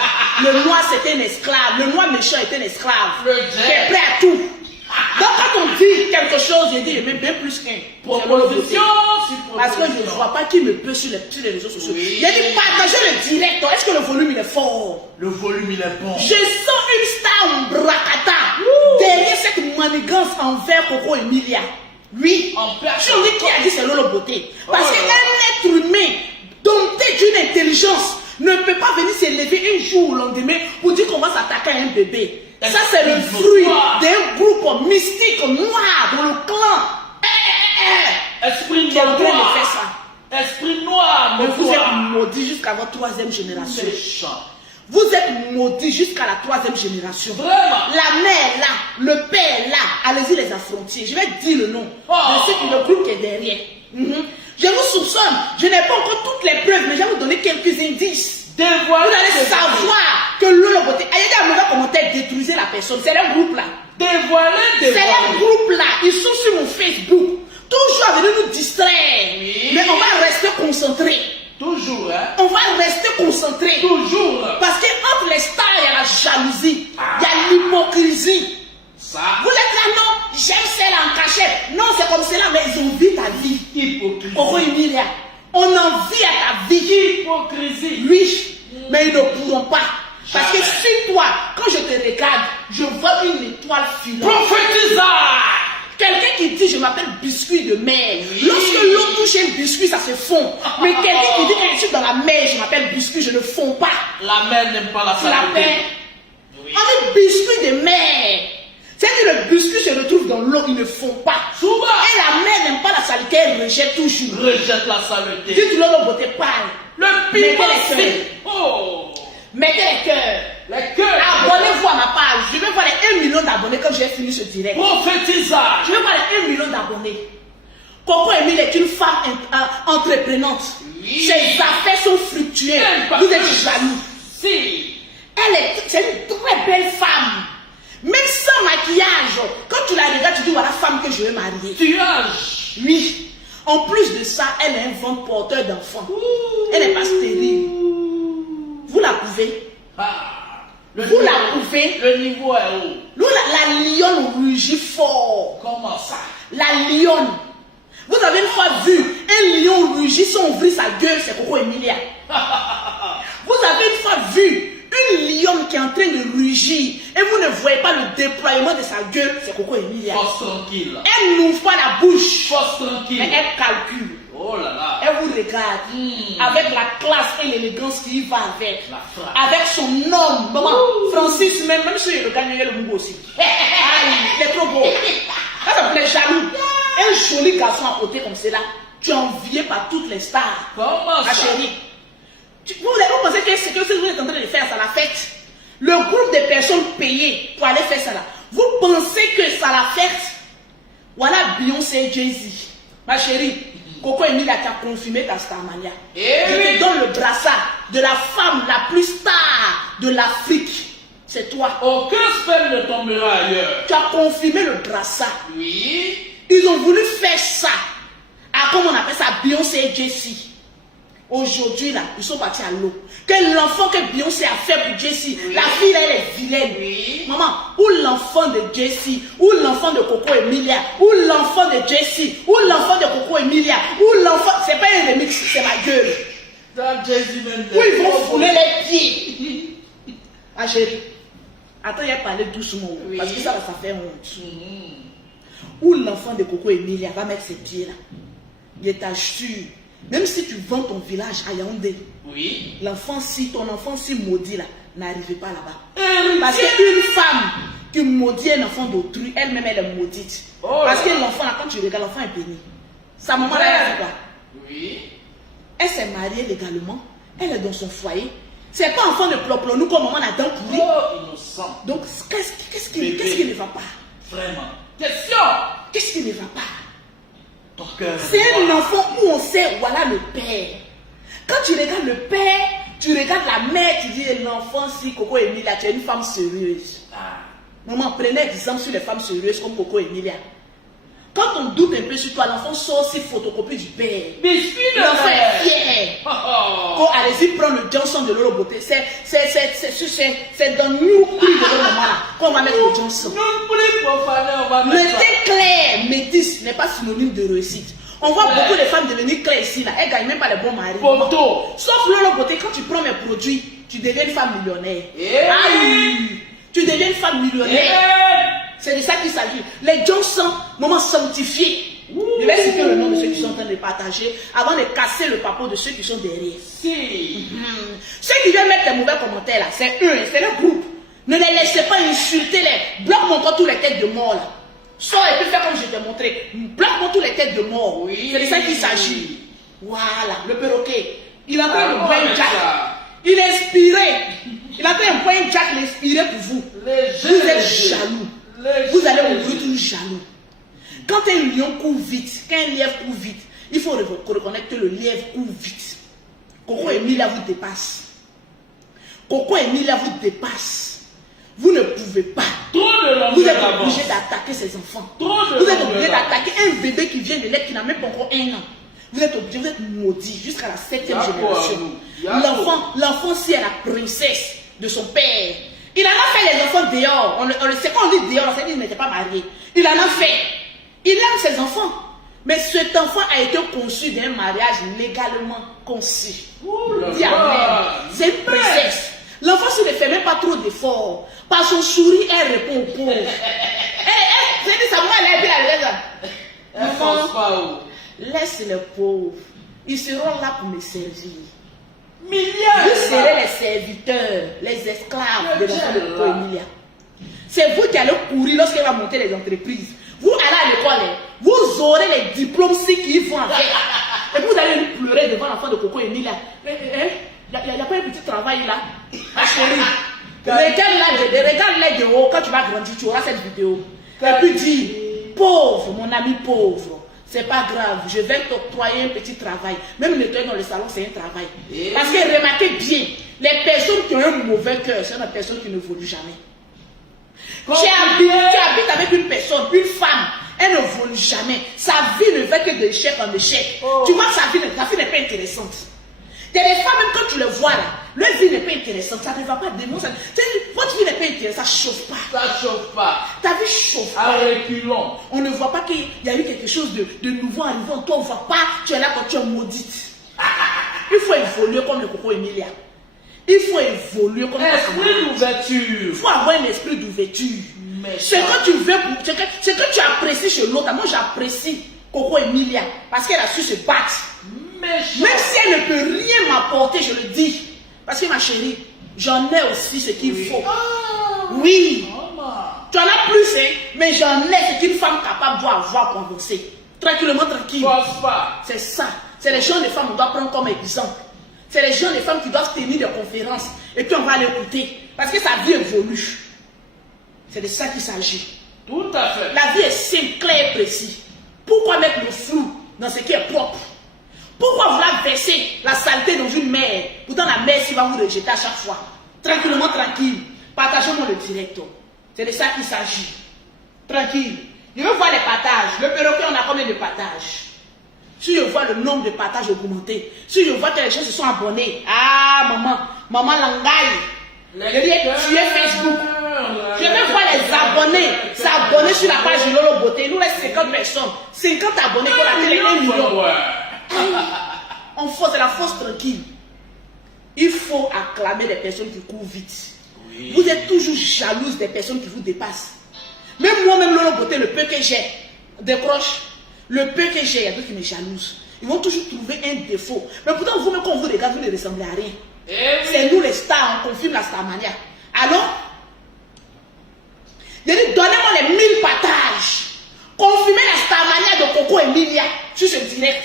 Le noir c'est un esclave. Le noir méchant est un esclave. Qui est prêt à tout. Donc quand on dit quelque chose, j'ai dit bien plus 1. Proposition. Parce que je ne vois pas qui me peut sur les réseaux sociaux. Il a dit partagez le direct. Est-ce que le volume il est fort? Le volume il est bon. Je sens une star en bracata derrière cette manigance envers Coco Emilia. Oui. Je dis qui a dit c'est Lolo Boté. Parce qu'un être humain dompté d'une intelligence ne peut pas venir s'élever un jour au lendemain pour dire qu'on va s'attaquer à un bébé. Ça c'est le fruit d'un groupe mystique noir dans le clan. Esprit qui est en train de faire noir. ça. Esprit noir. Mais vous êtes maudits jusqu'à votre 3e génération. Méchant. Vous êtes maudits jusqu'à la 3e génération. Vraiment. La mère est là, le père est là. Allez-y les affronter. Je vais dire le nom de le groupe qui est derrière. Je vous soupçonne. Je n'ai pas encore toutes les preuves, mais je vais vous donner quelques indices. Vous allez savoir que Lolo Boté. Ayez un mauvais commentaire, détruisez la personne. C'est un groupe là. C'est un groupe là. Ils sont sur mon Facebook. Toujours à venir nous distraire. Mais on va rester concentrés. Toujours, hein? On va rester concentrés. Toujours. Parce qu'entre les stars, il y a la jalousie. Il y a l'hypocrisie. Ça. Vous êtes là, non? J'aime celle en cachette. Non, c'est comme cela, mais ils envient ta vie. Hypocrisie. Coco Emilia, on envie à ta vie. Hypocrisie. Oui, mais ils ne pourront pas. Parce que sur toi, quand je te regarde, je vois une étoile filante. Prophétisa. Quelqu'un qui dit je m'appelle biscuit de mer. Lorsque l'eau touche un biscuit, ça se fond. Mais quelqu'un qui dit que je suis dans la mer, je m'appelle biscuit, je ne fonds pas. La mer n'aime pas la C'est la paix. On dit biscuit de mer. C'est-à-dire si le biscuit se retrouve dans l'eau, il ne fond pas. Souvent. Et la mère n'aime pas la saleté, elle rejette toujours. Rejette la saleté. Dites l'eau beauté parle. Le piment. Oh. Mettez les cœurs. Les cœurs. Abonnez-vous à ma page. Je vais voir les 1 million d'abonnés quand j'ai fini ce direct. Prophétisage. Je vais voir les 1 million d'abonnés. Coco Emile est une femme entreprenante. Oui. Ses affaires sont fructueuses. Vous êtes jaloux. Si. C'est une très belle femme. Même sans maquillage. Quand tu la regardes, tu dis voilà la femme que je vais marier. Tuage. Oui. En plus de ça, elle a un ventre porteur d'enfants. Elle n'est pas stérile. Vous la pouvez. Vous la pouvez. Le niveau est haut. Nous, la lionne rugit fort. Comment ça? La lionne. Vous avez une fois vu un lion rugir sans ouvrir sa gueule, c'est Coco Emilia. Vous avez une fois vu une lionne qui est en train de rugir et vous ne voyez pas le déploiement de sa gueule, c'est Coco Emilia. Force tranquille. Elle n'ouvre pas la bouche. Force tranquille. Mais elle calcule. Oh là là. Elle vous regarde avec la classe et l'élégance qui y va avec. La frappe. Avec son homme. Maman, Francis, même si il le gagne, il le Mungo aussi. Aïe, il est trop beau. Ça me plaît jaloux. Un joli garçon à côté comme cela, tu es envié par toutes les stars. Comment Ma ça? chérie. Vous pensez que ce que vous êtes en train de faire, ça la fête. Le groupe de personnes payées pour aller faire ça là. Vous pensez que ça la fête? Voilà Beyoncé et Jay-Z. Ma chérie, Coco Emile a confirmé ta starmania. Je te donne le brassard de la femme la plus star de l'Afrique. C'est toi. Aucun sperme ne tombera ailleurs. Tu as confirmé le brassard. Oui. Ils ont voulu faire ça. À comment on appelle ça, Beyoncé et Jay-Z. Aujourd'hui, là, ils sont partis à l'eau. Que l'enfant que Beyoncé a fait pour Jessie, la fille, elle est vilaine. Oui. Maman, ou l'enfant de Jessie, ou l'enfant de Coco Emilia, ou l'enfant de Jessie, ou l'enfant de Coco Emilia, ou l'enfant. C'est pas un remix, c'est ma gueule. Dans Jésus même. Où ils vont fouler les pieds. Ah, chérie. Attends, il a parlé doucement. Oui. Parce que ça fait honte. Où l'enfant de Coco Emilia va mettre ses pieds là. Je t'assure. Même si tu vends ton village à Yaoundé, Oui. ton enfant si maudit là, n'arrivez pas là-bas. Parce qu'une femme qui maudit un enfant d'autrui, elle-même elle est maudite. Oh Parce là. que l'enfant là, quand tu regardes, l'enfant est béni. Sa maman là, elle a fait quoi? Oui. Elle s'est mariée légalement, elle est dans son foyer. C'est pas enfant de ploplonou comme maman a dent pourrie. Oh, innocent. Donc, qu'est-ce qui ne va pas? Vraiment. Question. Qu'est-ce qui ne va pas? Ton cœur. C'est un enfant où on sait, voilà le père. Quand tu regardes le père, tu regardes la mère, tu dis l'enfant, si Coco Emilia, tu es une femme sérieuse. Maman, prenez exemple sur les femmes sérieuses comme Coco Emilia. Quand on doute un peu sur toi, l'enfant sort aussi photocopie du père. Biscuit de L'enfant père. est fier. Oh. Oh, allez-y, prends le Johnson de Lolo Beauté. C'est dans New Prix de Lolo Maman là qu'on va mettre le Johnson. Non, pour les profanés, on va Le mettre ça. thé clair, métis, n'est pas synonyme de réussite. On voit beaucoup de femmes devenir claires ici, là. Elles ne gagnent même pas les bons maris. Poto. Sauf Lolo Beauté, quand tu prends mes produits, tu deviens une femme millionnaire. Eh Aïe! Tu deviens une femme millionnaire. C'est de ça qu'il s'agit. Les Johnson, maman sanctifié. Je vais citer le nom de ceux qui sont en train de partager avant de casser le papeau de ceux qui sont derrière. Si. Ceux qui viennent mettre des mauvais commentaires là, c'est eux, c'est le groupe. Ne les laissez pas insulter les. Bloque-moi encore tous les têtes de mort là. Sors et puis fais comme je t'ai montré. Bloque-moi tous les têtes de mort. Oui. C'est de ça qu'il s'agit. Voilà, le perroquet. Il est en train de Ah, boire ouais, un jack. ça. Il est inspiré. Il est en train de boire un jack, il est inspiré pour vous. Vous êtes jaloux. Vous allez vous retrouver jaloux. Quand un lion court vite, quand un lièvre court vite, il faut reconnaître que le lièvre court vite. Coco Emilia vous dépasse. Coco Emilia vous dépasse. Vous ne pouvez pas. Trop de longueur Vous êtes d'avance. obligé d'attaquer ses enfants. Trop de Vous êtes longueur obligé d'avance. d'attaquer un bébé qui vient de l'être qui n'a même pas encore 1 an. Vous êtes obligé, vous êtes maudit jusqu'à la 7e génération. L'enfant, c'est la princesse de son père. Il en a fait les enfants dehors. On le sait quand on dit dehors, c'est qu'il n'était pas marié. Il en a fait. Il aime ses enfants. Mais cet enfant a été conçu d'un mariage légalement conçu. Dis amen. C'est une princesse. L'enfant, s'il ne fait même pas trop d'efforts, par son sourire, elle répond aux pauvres. C'est dit ça, moi, elle est bien. Enfant, laisse les pauvres. Ils seront là pour me servir. Milliards. Vous serez les serviteurs, les esclaves de l'enfant de Coco Emilia. C'est vous qui allez courir lorsqu'elle va monter les entreprises. Vous allez à l'école, vous aurez les diplômes qui vont avec. Et puis vous allez pleurer devant l'enfant de Coco Emile là. Il n'y a pas un petit travail là. Ma chérie, regarde-les de haut. Quand tu vas grandir, tu auras cette vidéo. Et puis dis, pauvre, mon ami pauvre. C'est pas grave, je vais t'octroyer un petit travail. Même nettoyer dans le salon, c'est un travail. Parce que remarquez bien, les personnes qui ont un mauvais cœur, c'est des personnes qui ne évoluent jamais. Tu habites avec une personne, une femme, elle ne évolue jamais. Sa vie ne va que d'échec en échec. Tu vois que sa vie n'est pas intéressante. Il y a des femmes, même quand tu les vois là, leur vie n'est pas intéressante, ça ne va pas démontrer. Votre vie n'est pas intéressante, ça ne chauffe pas. Ça chauffe pas. Ta vie chauffe À pas. reculons. On ne voit pas qu'il y a eu quelque chose de nouveau arrivant. Toi, on ne voit pas, tu es là quand tu es maudite. Il faut évoluer comme le Coco Emilia. Il faut évoluer comme Esprit d'ouverture. Il faut avoir un esprit d'ouverture. Ce que tu veux, ce que tu apprécies chez l'autre, moi j'apprécie Coco Emilia parce qu'elle a su se battre. Même si elle ne peut rien m'apporter, je le dis. Parce que ma chérie, j'en ai aussi ce qu'il faut. Oui. Tu en as plus, hein, mais j'en ai ce qu'une femme capable doit avoir pour avancer. Tranquillement, tranquille. C'est ça. C'est les gens des femmes qu'on doit prendre comme exemple. C'est les gens des femmes qui doivent tenir des conférences. Et puis on va l'écouter. Parce que sa vie évolue. C'est de ça qu'il s'agit. Tout à fait. La vie est simple, claire et précise. Pourquoi mettre le flou dans ce qui est propre? Pourquoi vouloir verser la saleté dans une mer? Pourtant la mer s'y va vous rejeter à chaque fois. Tranquillement, tranquille. Partageons-moi le direct. C'est de ça qu'il s'agit. Tranquille. Je veux voir les partages. Le perroquet, on a combien de partages? Si je vois le nombre de partages augmenter, si je vois que les gens se sont abonnés, ah maman Langaï, je dis tu es Facebook. Je vais voir les abonnés s'abonner sur la page de Lolo Beauté. Nous, les 50 personnes, 50 abonnés pour la télé 1 million. On force la force tranquille. Il faut acclamer les personnes qui courent vite. Oui. Vous êtes toujours jalouse des personnes qui vous dépassent. Même moi-même, Lolo Beauté, le peu que j'ai, décroche. Le peu que j'ai, il y a d'autres qui me jalousent. Ils vont toujours trouver un défaut. Mais pourtant, vous-même, quand on vous regarde, vous ne ressemblez à rien. C'est nous les stars, on confirme la Starmania. Alors, il a dit, donnez-moi les 1000 partages. Confirmez la Starmania de Coco Emilia sur ce direct.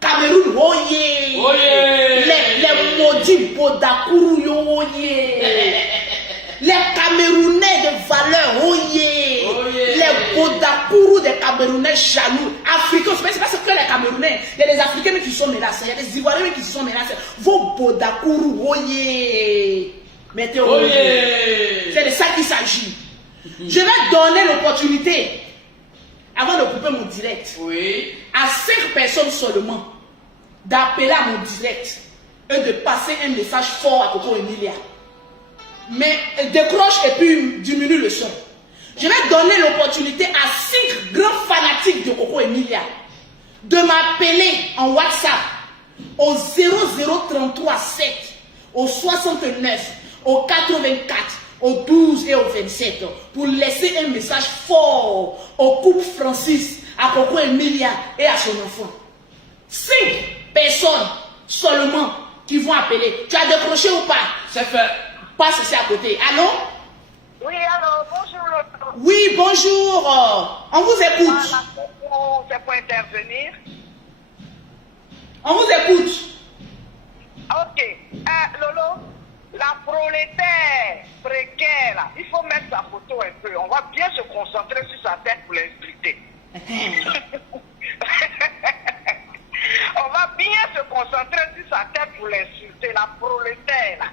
Cameroun, oh yeah. Oh yeah. Les maudits Bodakuru, oh yeah. Les Camerounais de valeur, oh yeah. Oh yeah. Les Bodakuru des Camerounais jaloux. Africains, c'est pas ce que les Camerounais. Il y a des Africains qui sont menacés, il y a des Ivoiriens qui sont menacés. Vos Bodakuru, oh yeah. Mettez oh yeah. C'est de ça qu'il s'agit. Je vais donner l'opportunité, avant de couper mon direct, à 5 personnes seulement d'appeler à mon direct et de passer un message fort à Coco Emilia. Mais décroche et puis diminue le son. Je vais donner l'opportunité à 5 grands fanatiques de Coco Emilia de m'appeler en WhatsApp au 0033 7, au 69, au 84, au 12 et au 27 pour laisser un message fort au couple Francis, à Coco Emilia et à son enfant. 5 personnes seulement qui vont appeler. Tu as décroché ou pas? C'est fait. Passe ici à côté. Allô? Oui, allô, bonjour. Oui, bonjour. On vous écoute. C'est pour intervenir. On vous écoute. Ok. Lolo, la prolétaire précaire, là, il faut mettre sa photo un peu. On va bien se concentrer sur sa tête pour l'insulter. On va bien se concentrer sur sa tête pour l'insulter. La prolétaire, là.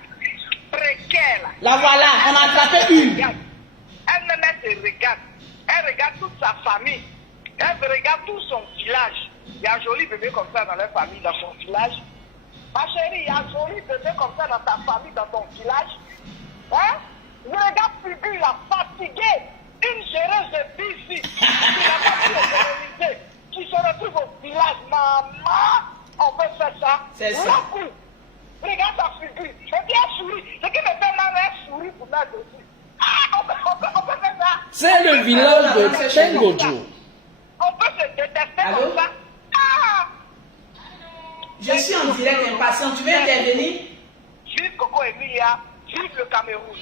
Précaire, là. La voilà, on a attrapé une. Elle se regarde. Elle regarde toute sa famille. Elle regarde tout son village. Il y a un joli bébé comme ça dans leur famille, dans son village. Ma chérie, il y a un joli bébé comme ça dans ta famille, dans ton village. Hein? Je regarde Fugu, la fatiguée. Une géreuse de bici. Qui n'a pas pu économiser. Qui se retrouve au village. Maman, on peut faire ça. C'est ça. L'autre, regarde sa figure. Et puis elle sourit. Ce qui me fait mal, elle sourit pour mettre dessus. Ah, on peut faire ça. C'est le village de Tengojo. On peut se détester comme ça. Ah! Je suis en direct impatient. Tu veux intervenir? Vive Coco Emilia, vive le Cameroun.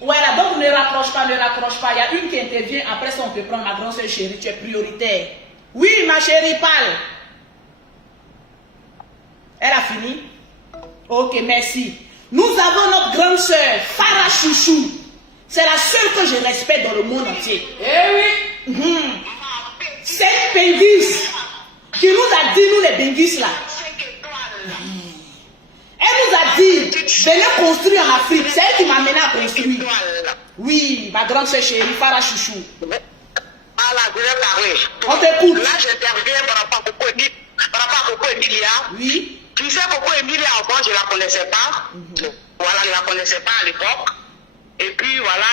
Voilà, donc ne raccroche pas, ne raccroche pas. Il y a une qui intervient, après ça on te prend, ma grande soeur chérie, tu es prioritaire. Oui, ma chérie, parle. Elle a fini? Ok, merci. Nous avons notre grande soeur, Farah Chouchou. C'est la seule que je respecte dans le monde entier. Eh oui. Cette Benguis qui nous a dit, nous les Benguis là. Elle nous a dit, venez construire en Afrique. C'est elle qui m'a amené à construire. Oui, ma grande soeur chérie, Farah Chouchou. Voilà, je vais parler. On t'écoute. Là, j'interviens par rapport à Coco Emilia. Oui. Tu sais, Coco Emilia, avant, je ne la connaissais pas. Voilà, je ne la connaissais pas à l'époque. Et puis, voilà,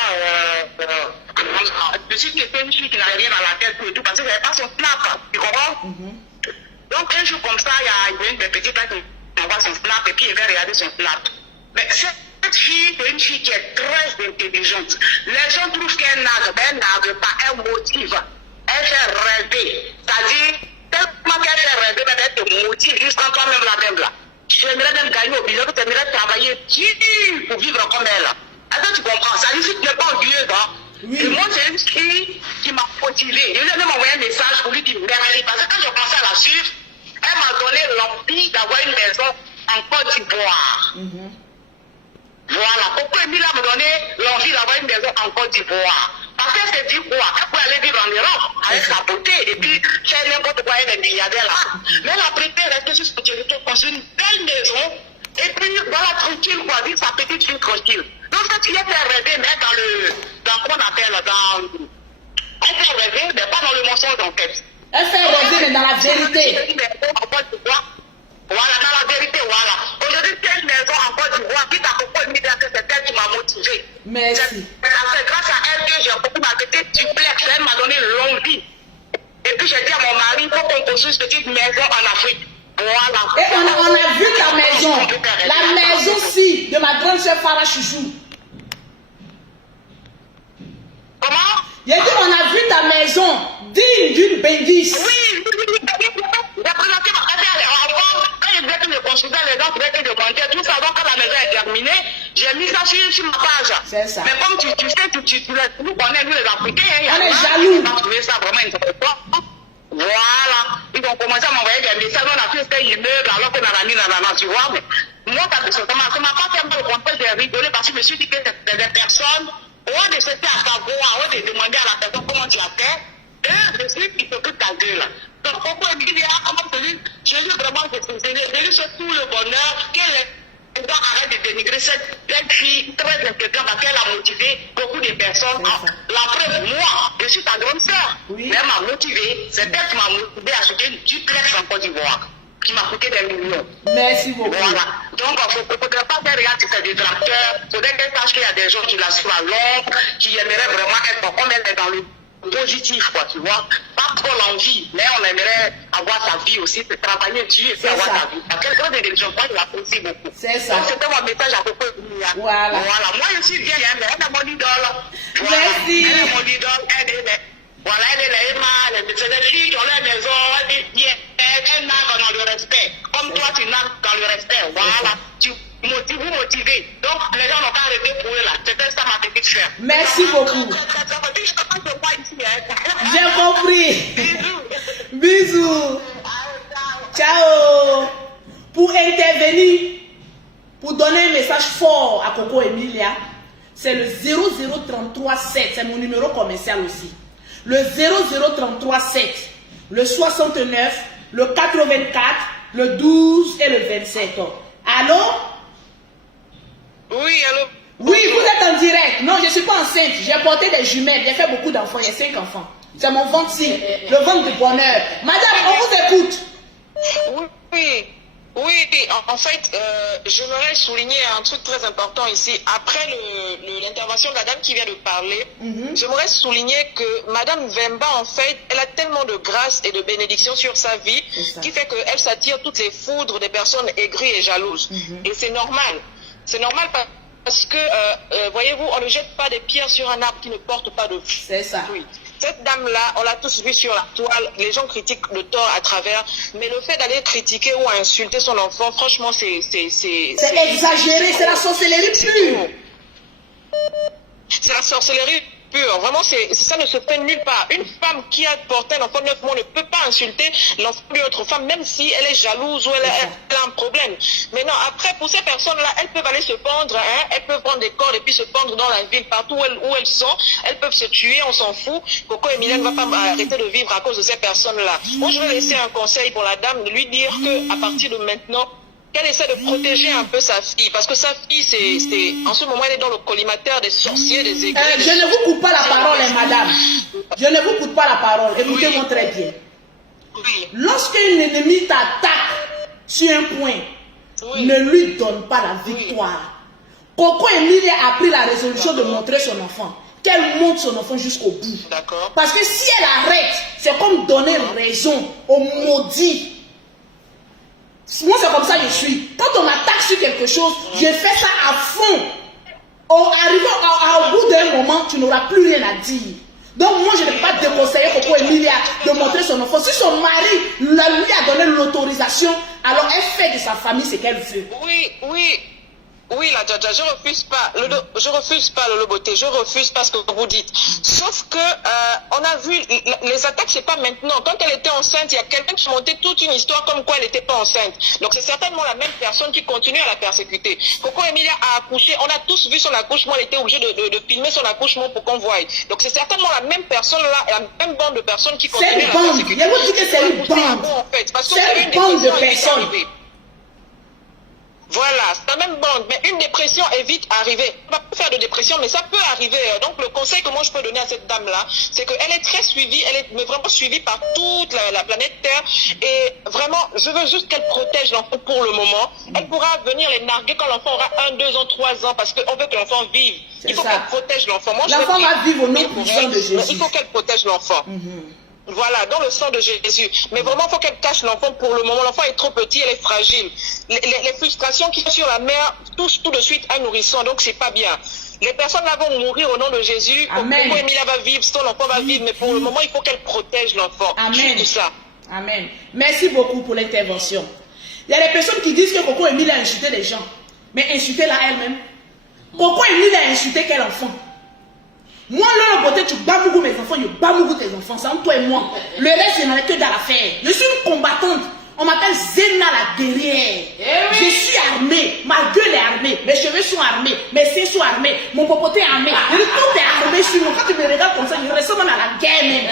je suis une fille qui n'avait rien dans la tête et tout, parce que je n'avais pas son snap. Tu comprends? Donc, un jour comme ça, il y a une petite là qui m'envoie son snap et puis il va regarder son snap. Mais cette fille, c'est une fille qui est très intelligente. Les gens trouvent qu'elle nage pas, elle motive. Elle fait rêver. C'est-à-dire, tellement qu'elle fait rêver, elle te motive jusqu'à toi-même la même là. J'aimerais même gagner au bilan, tu aimerais travailler dur pour vivre comme elle. Est-ce que tu comprends? Ça dit que tu n'es pas orgueilleuse, hein? Oui. Et moi, c'est une fille qui m'a motivée. Je lui ai même envoyé un message pour lui dire merci. Parce que quand j'ai commencé à la suivre, elle m'a donné l'envie d'avoir une maison en Côte d'Ivoire. Voilà. Pourquoi Emilia m'a donné l'envie d'avoir une maison en Côte d'Ivoire? Parce qu'elle s'est dit quoi? Elle pouvait aller vivre en Europe avec sa beauté et puis faire n'importe quoi, elle est milliardaire là. Mais elle a préféré rester sur son territoire, construire une belle maison et puis voilà, tranquille quoi, vivre sa petite vie tranquille. Donc cette fille, elle fait rêver, mais dans quoi on appelle, elle fait rêver, mais pas dans le mensonge en fait. Elle fait rêver, mais dans la vérité. Voilà, dans la vérité, voilà. Aujourd'hui, c'est une maison en Côte d'Ivoire, qui t'a compris, c'est elle qui m'a motivé. Merci. C'est grâce à elle que j'ai beaucoup m'habité duplex, elle m'a donné l'envie. Et puis j'ai dit à mon mari, il faut qu'on construise une petite maison en Afrique. Voilà. Et on a vu ta maison, la maison-ci de ma grande soeur Farah Chouchou. Comment? J'ai dit, on a vu ta maison digne d'une Benguis. Oui, j'ai présenté ma carrière avant, quand je disais que je construisais les gens pouvaient te demander tout ça, donc quand la maison est terminée, j'ai mis ça sur ma page. C'est ça. Mais comme tu sais, nous connaissons nous les Africains, on est jaloux. On a trouvé ça vraiment intéressant. Voilà. Ils ont commencé à m'envoyer des messages, on a fait cet immeuble alors qu'on a mis dans tu vois. Mais moi, ça m'a pas fait mal au contraire, j'ai rigolé parce que je me suis dit que c'est des personnes, on de chercher à savoir, on de demander à la personne comment tu as fait. Et je suis qui s'occupe ta gueule. Donc, pourquoi Emilia, comment je dis vraiment que c'est surtout le bonheur les gens arrêtent de dénigrer cette fille très intelligente parce qu'elle a motivé beaucoup de personnes. La preuve, moi, je suis ta grande sœur. Oui. Mais elle m'a motivé. C'est elle qui m'a motivé à acheter une duplex en Côte d'Ivoire qui m'a coûté des millions. Merci beaucoup. Voilà. Donc, il ne faudrait pas faire regarder sur ces détracteurs. Il faudrait qu'elle sache qu'il y a des gens qui la suivent à l'ombre, qui aimeraient vraiment être comme elle est dans le positif, quoi, tu vois. Pas trop l'envie, mais on aimerait avoir sa vie aussi, travailler dur et puis avoir sa vie. Parce qu'elle est des religions, moi, je l'apprécie beaucoup. C'est ça. Donc, c'était mon message à propos de Mia. Voilà. Voilà. Moi, je suis bien, mais elle est mon idole. Voilà. Merci. Elle est mon idole, elle est mal, c'est des filles qui ont leur maison, elle nage dans le respect. Comme toi, tu nages dans le respect. Voilà. Tu vous motivez. Donc, les gens n'ont pas arrêté pour eux là. C'était ça ma petite sœur. Merci beaucoup. J'ai compris. Bisous. Ciao. Pour intervenir, pour donner un message fort à Coco Emilia, c'est le 00337. C'est mon numéro commercial aussi. Le 00337, le 69, le 84, le 12 et le 27. Allô? Oui, allô? Oui, vous êtes en direct. Non, je ne suis pas enceinte. J'ai porté des jumelles. J'ai fait beaucoup d'enfants. Il y a 5 enfants. C'est mon ventre-ci. Le ventre de bonheur. Madame, on vous écoute. Oui, en fait, j'aimerais souligner un truc très important ici. Après l'intervention de la dame qui vient de parler, j'aimerais souligner que Madame Vemba, en fait, elle a tellement de grâce et de bénédiction sur sa vie qui fait qu'elle s'attire toutes les foudres des personnes aigries et jalouses. Et c'est normal. C'est normal parce que, voyez-vous, on ne jette pas des pierres sur un arbre qui ne porte pas de fruits. C'est ça. Cette dame-là, on l'a tous vu sur la toile, les gens critiquent le tort à travers, mais le fait d'aller critiquer ou insulter son enfant, franchement, c'est exagéré, c'est la sorcellerie pure. C'est la sorcellerie pure. Vraiment, ça ne se fait nulle part. Une femme qui a porté un enfant de 9 mois ne peut pas insulter l'enfant d'une autre femme, même si elle est jalouse ou elle a un problème. Mais non, après, pour ces personnes-là, elles peuvent aller se pendre, hein, elles peuvent prendre des cordes et puis se pendre dans la ville, partout où elles sont. Elles peuvent se tuer, on s'en fout. Coco Emilia ne va pas arrêter de vivre à cause de ces personnes-là. Moi, je vais laisser un conseil pour la dame, de lui dire qu'à partir de maintenant, qu'elle essaie de protéger un peu sa fille, parce que sa fille, en ce moment, elle est dans le collimateur des sorciers, des aigris. Je ne vous coupe pas la parole, madame. Je ne vous coupe pas la parole. Écoutez-moi très bien. Oui. Lorsqu'un ennemi t'attaque sur un point, ne lui donne pas la victoire. Coco Emilia a pris la résolution de montrer son enfant. Qu'elle monte son enfant jusqu'au bout. D'accord. Parce que si elle arrête, c'est comme donner raison au maudit. Moi, c'est comme ça que je suis. Quand on m'attaque sur quelque chose, je fais ça à fond. Au bout d'un moment, tu n'auras plus rien à dire. Donc, moi, je ne vais pas déconseiller Coco Emilia de montrer son enfant. Si son mari lui a donné l'autorisation, alors elle fait de sa famille ce qu'elle veut. Oui, la Djadja, je refuse pas le loboté, je refuse pas ce que vous dites. Sauf que on a vu les attaques, c'est pas maintenant. Quand elle était enceinte, il y a quelqu'un qui montait toute une histoire comme quoi elle n'était pas enceinte. Donc c'est certainement la même personne qui continue à la persécuter. Coco Emilia a accouché, on a tous vu son accouchement, elle était obligée de filmer son accouchement pour qu'on voie. Donc c'est certainement la même personne là, la même bande de personnes qui continue à la persécuter. Je vous dis que c'est une bande. En fait, parce que c'est une bande de personnes. Voilà, c'est la même bande, mais une dépression est vite arrivée. On ne va pas faire de dépression, mais ça peut arriver. Donc le conseil que moi je peux donner à cette dame-là, c'est qu'elle est très suivie, elle est vraiment suivie par toute la planète Terre. Et vraiment, je veux juste qu'elle protège l'enfant pour le moment. Elle pourra venir les narguer quand l'enfant aura 1, 2 ans, 3 ans, parce qu'on veut que l'enfant vive. Il faut qu'elle protège l'enfant. L'enfant va vivre au nom puissant de Jésus. Il faut qu'elle protège l'enfant. Voilà, dans le sang de Jésus. Mais vraiment, il faut qu'elle cache l'enfant pour le moment. L'enfant est trop petit, elle est fragile. Les frustrations qui sont sur la mère touchent tout de suite un nourrisson, donc c'est pas bien. Les personnes là vont mourir au nom de Jésus. Amen. Coco Emilia va vivre, son enfant va vivre, mais pour le moment, il faut qu'elle protège l'enfant. Amen. Tout ça. Amen. Merci beaucoup pour l'intervention. Il y a des personnes qui disent que Coco Emilia a insulté les gens, mais insultez-la elle-même. Coco Emilia a insulté quel enfant? Moi, là, la beauté, tu bats beaucoup mes enfants, je bats beaucoup tes enfants, c'est entre toi et moi. Le reste, je n'en ai que dans l'affaire. Je suis une combattante. On m'appelle Zena la guerrière. Je suis armée, ma gueule est armée, mes cheveux sont armés, mes seins sont armés, mon popoté est armé. Tout est armé sur moi. Quand tu me regardes comme ça, je ressens même à la guerre même.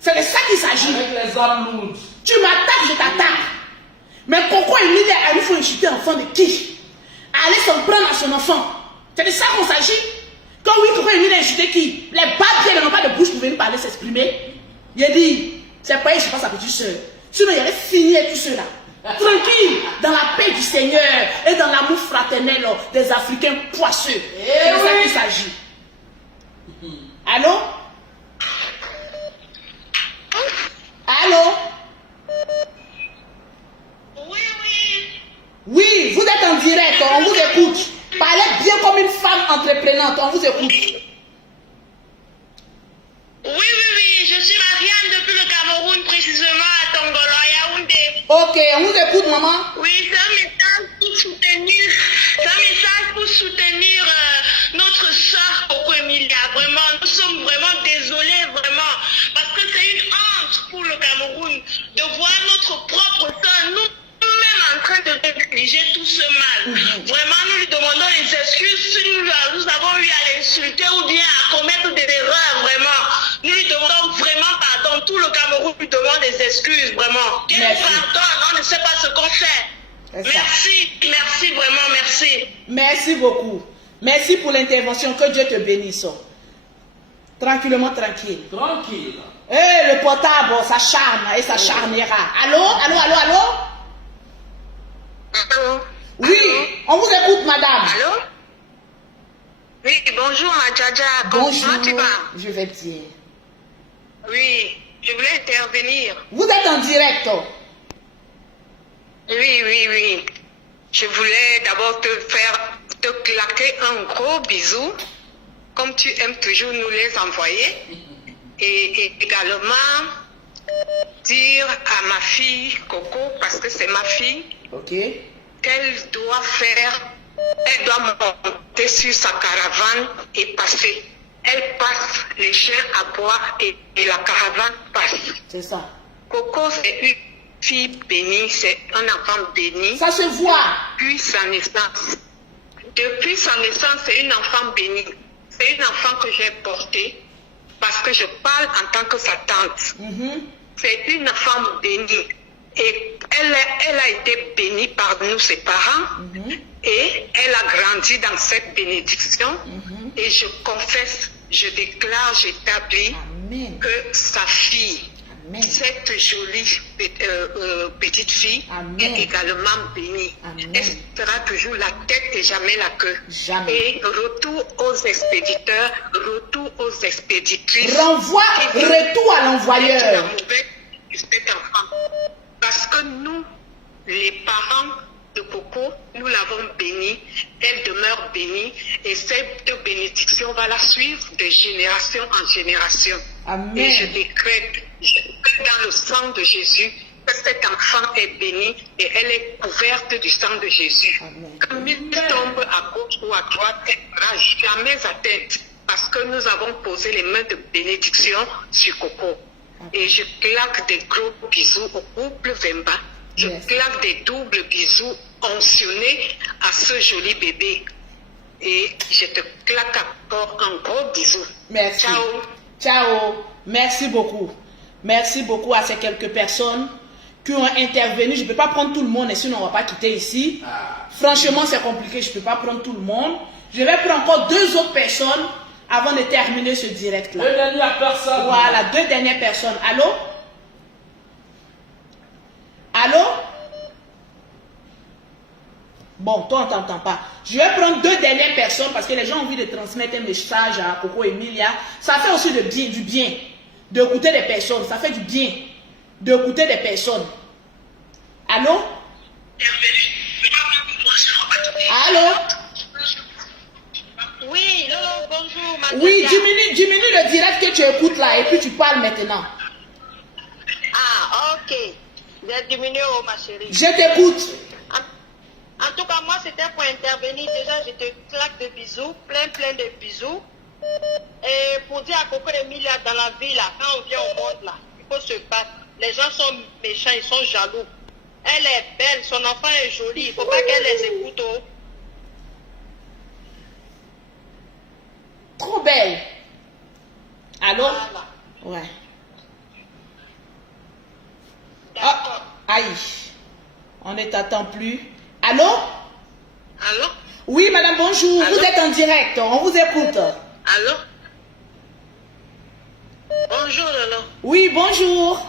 C'est de ça qu'il s'agit. Avec les armes lourdes. Tu m'attaques, je t'attaque. Mais Coco Emilia a eu faut insulter l'enfant de qui? Aller s'en prendre à son enfant. C'est de ça qu'on s'agit. Quand oui, Coco Emilia a insulté qui? Les papiers n'ont pas de bouche pour venir parler, s'exprimer. Il a dit, c'est pas je pense à petite soeur. Sinon, il allait finir tout cela. Tranquille, dans la paix du Seigneur et dans l'amour fraternel des Africains poisseux. C'est de ça qu'il s'agit. Allô? Allô? Oui, vous êtes en direct, on vous écoute. Parlez bien comme une femme entreprenante, on vous écoute. Oui, je suis Marianne depuis le Cameroun, précisément à Tongolo, Yaoundé. Ok, on vous écoute, maman. Oui, c'est un message pour soutenir notre soeur Coco Emilia. Vraiment, nous sommes vraiment désolés, vraiment, parce que c'est une honte pour le Cameroun de voir notre propre soeur, nous-mêmes en train de négliger tout ce mal. Vraiment, nous lui demandons les excuses si nous avons eu à l'insulter ou bien à commettre des erreurs, vraiment. Nous lui demandons vraiment pardon. Tout le Cameroun lui demande des excuses, vraiment. Qu'elle pardonne, on ne sait pas ce qu'on fait. Merci, vraiment, merci. Merci beaucoup. Merci pour l'intervention. Que Dieu te bénisse. Tranquillement, tranquille. Tranquille. Le portable, ça charme et ça charnera. Allô? Oui, on vous écoute, madame. Allô? Oui, bonjour, ma Djadja. Bonjour. Comment tu vas? Je vais bien. Oui, je voulais intervenir. Vous êtes en direct. Oui. Je voulais d'abord te claquer un gros bisou, comme tu aimes toujours nous les envoyer. Et également dire à ma fille Coco, parce que c'est ma fille, Ok. qu'elle doit faire Elle doit monter sur sa caravane et passer. Elle passe, les chiens aboient et la caravane passe. C'est ça. Coco, c'est une fille bénie, c'est un enfant béni. Ça se voit. Depuis sa naissance. Depuis sa naissance, c'est une enfant bénie. C'est une enfant que j'ai portée parce que je parle en tant que sa tante. C'est une enfant bénie. Et elle a été bénie par nous, ses parents. Et elle a grandi dans cette bénédiction. Et je confesse, je déclare, j'établis que sa fille, cette jolie petite fille, est également bénie. Elle sera toujours la tête et jamais la queue. Et retour aux expéditeurs, retour aux expéditrices. Renvoi, retour à l'envoyeur. Cet enfant. Parce que nous, les parents de Coco, nous l'avons bénie, elle demeure bénie et cette bénédiction va la suivre de génération en génération. Amen. Et je décrète dans le sang de Jésus que cet enfant est béni et elle est couverte du sang de Jésus. Quand il tombe à gauche ou à droite, elle ne sera jamais atteinte parce que nous avons posé les mains de bénédiction sur Coco. Et je claque des gros bisous au couple Vemba. Je claque des doubles bisous onctionnés à ce joli bébé. Et je te claque encore un gros bisou. Merci. Ciao. Ciao. Merci beaucoup. Merci beaucoup à ces quelques personnes qui ont intervenu. Je ne peux pas prendre tout le monde et sinon on ne va pas quitter ici. Franchement, c'est compliqué. Je ne peux pas prendre tout le monde. Je vais prendre encore 2 autres personnes avant de terminer ce direct-là. 2 dernières personnes. Voilà, 2 dernières personnes. Allô? Allô? Bon, toi, on ne t'entend pas. Je vais prendre 2 dernières personnes parce que les gens ont envie de transmettre un message à Coco Emilia. Ça fait aussi du bien d'écouter des personnes. Ça fait du bien d'écouter des personnes. Allô? Allô? Oui, Lolo, bonjour, madame. Oui, diminue le direct que tu écoutes là et puis tu parles maintenant. Ah, ok. J'ai diminué, ma chérie. Je t'écoute. En tout cas, moi, c'était pour intervenir. Déjà, je te claque de bisous, plein de bisous. Et pour dire à Coco Emilia, dans la vie, là, quand on vient au monde, là, il faut se battre. Les gens sont méchants, ils sont jaloux. Elle est belle, son enfant est joli. Il ne faut pas qu'elle les écoute. Oh. Trop belle. Allô? Voilà. Ouais. D'accord. Aïe. On ne t'attend plus. Allô? Allô? Oui, madame, bonjour. Allô? Vous êtes en direct. On vous écoute. Allô? Bonjour, Lolo. Oui, bonjour.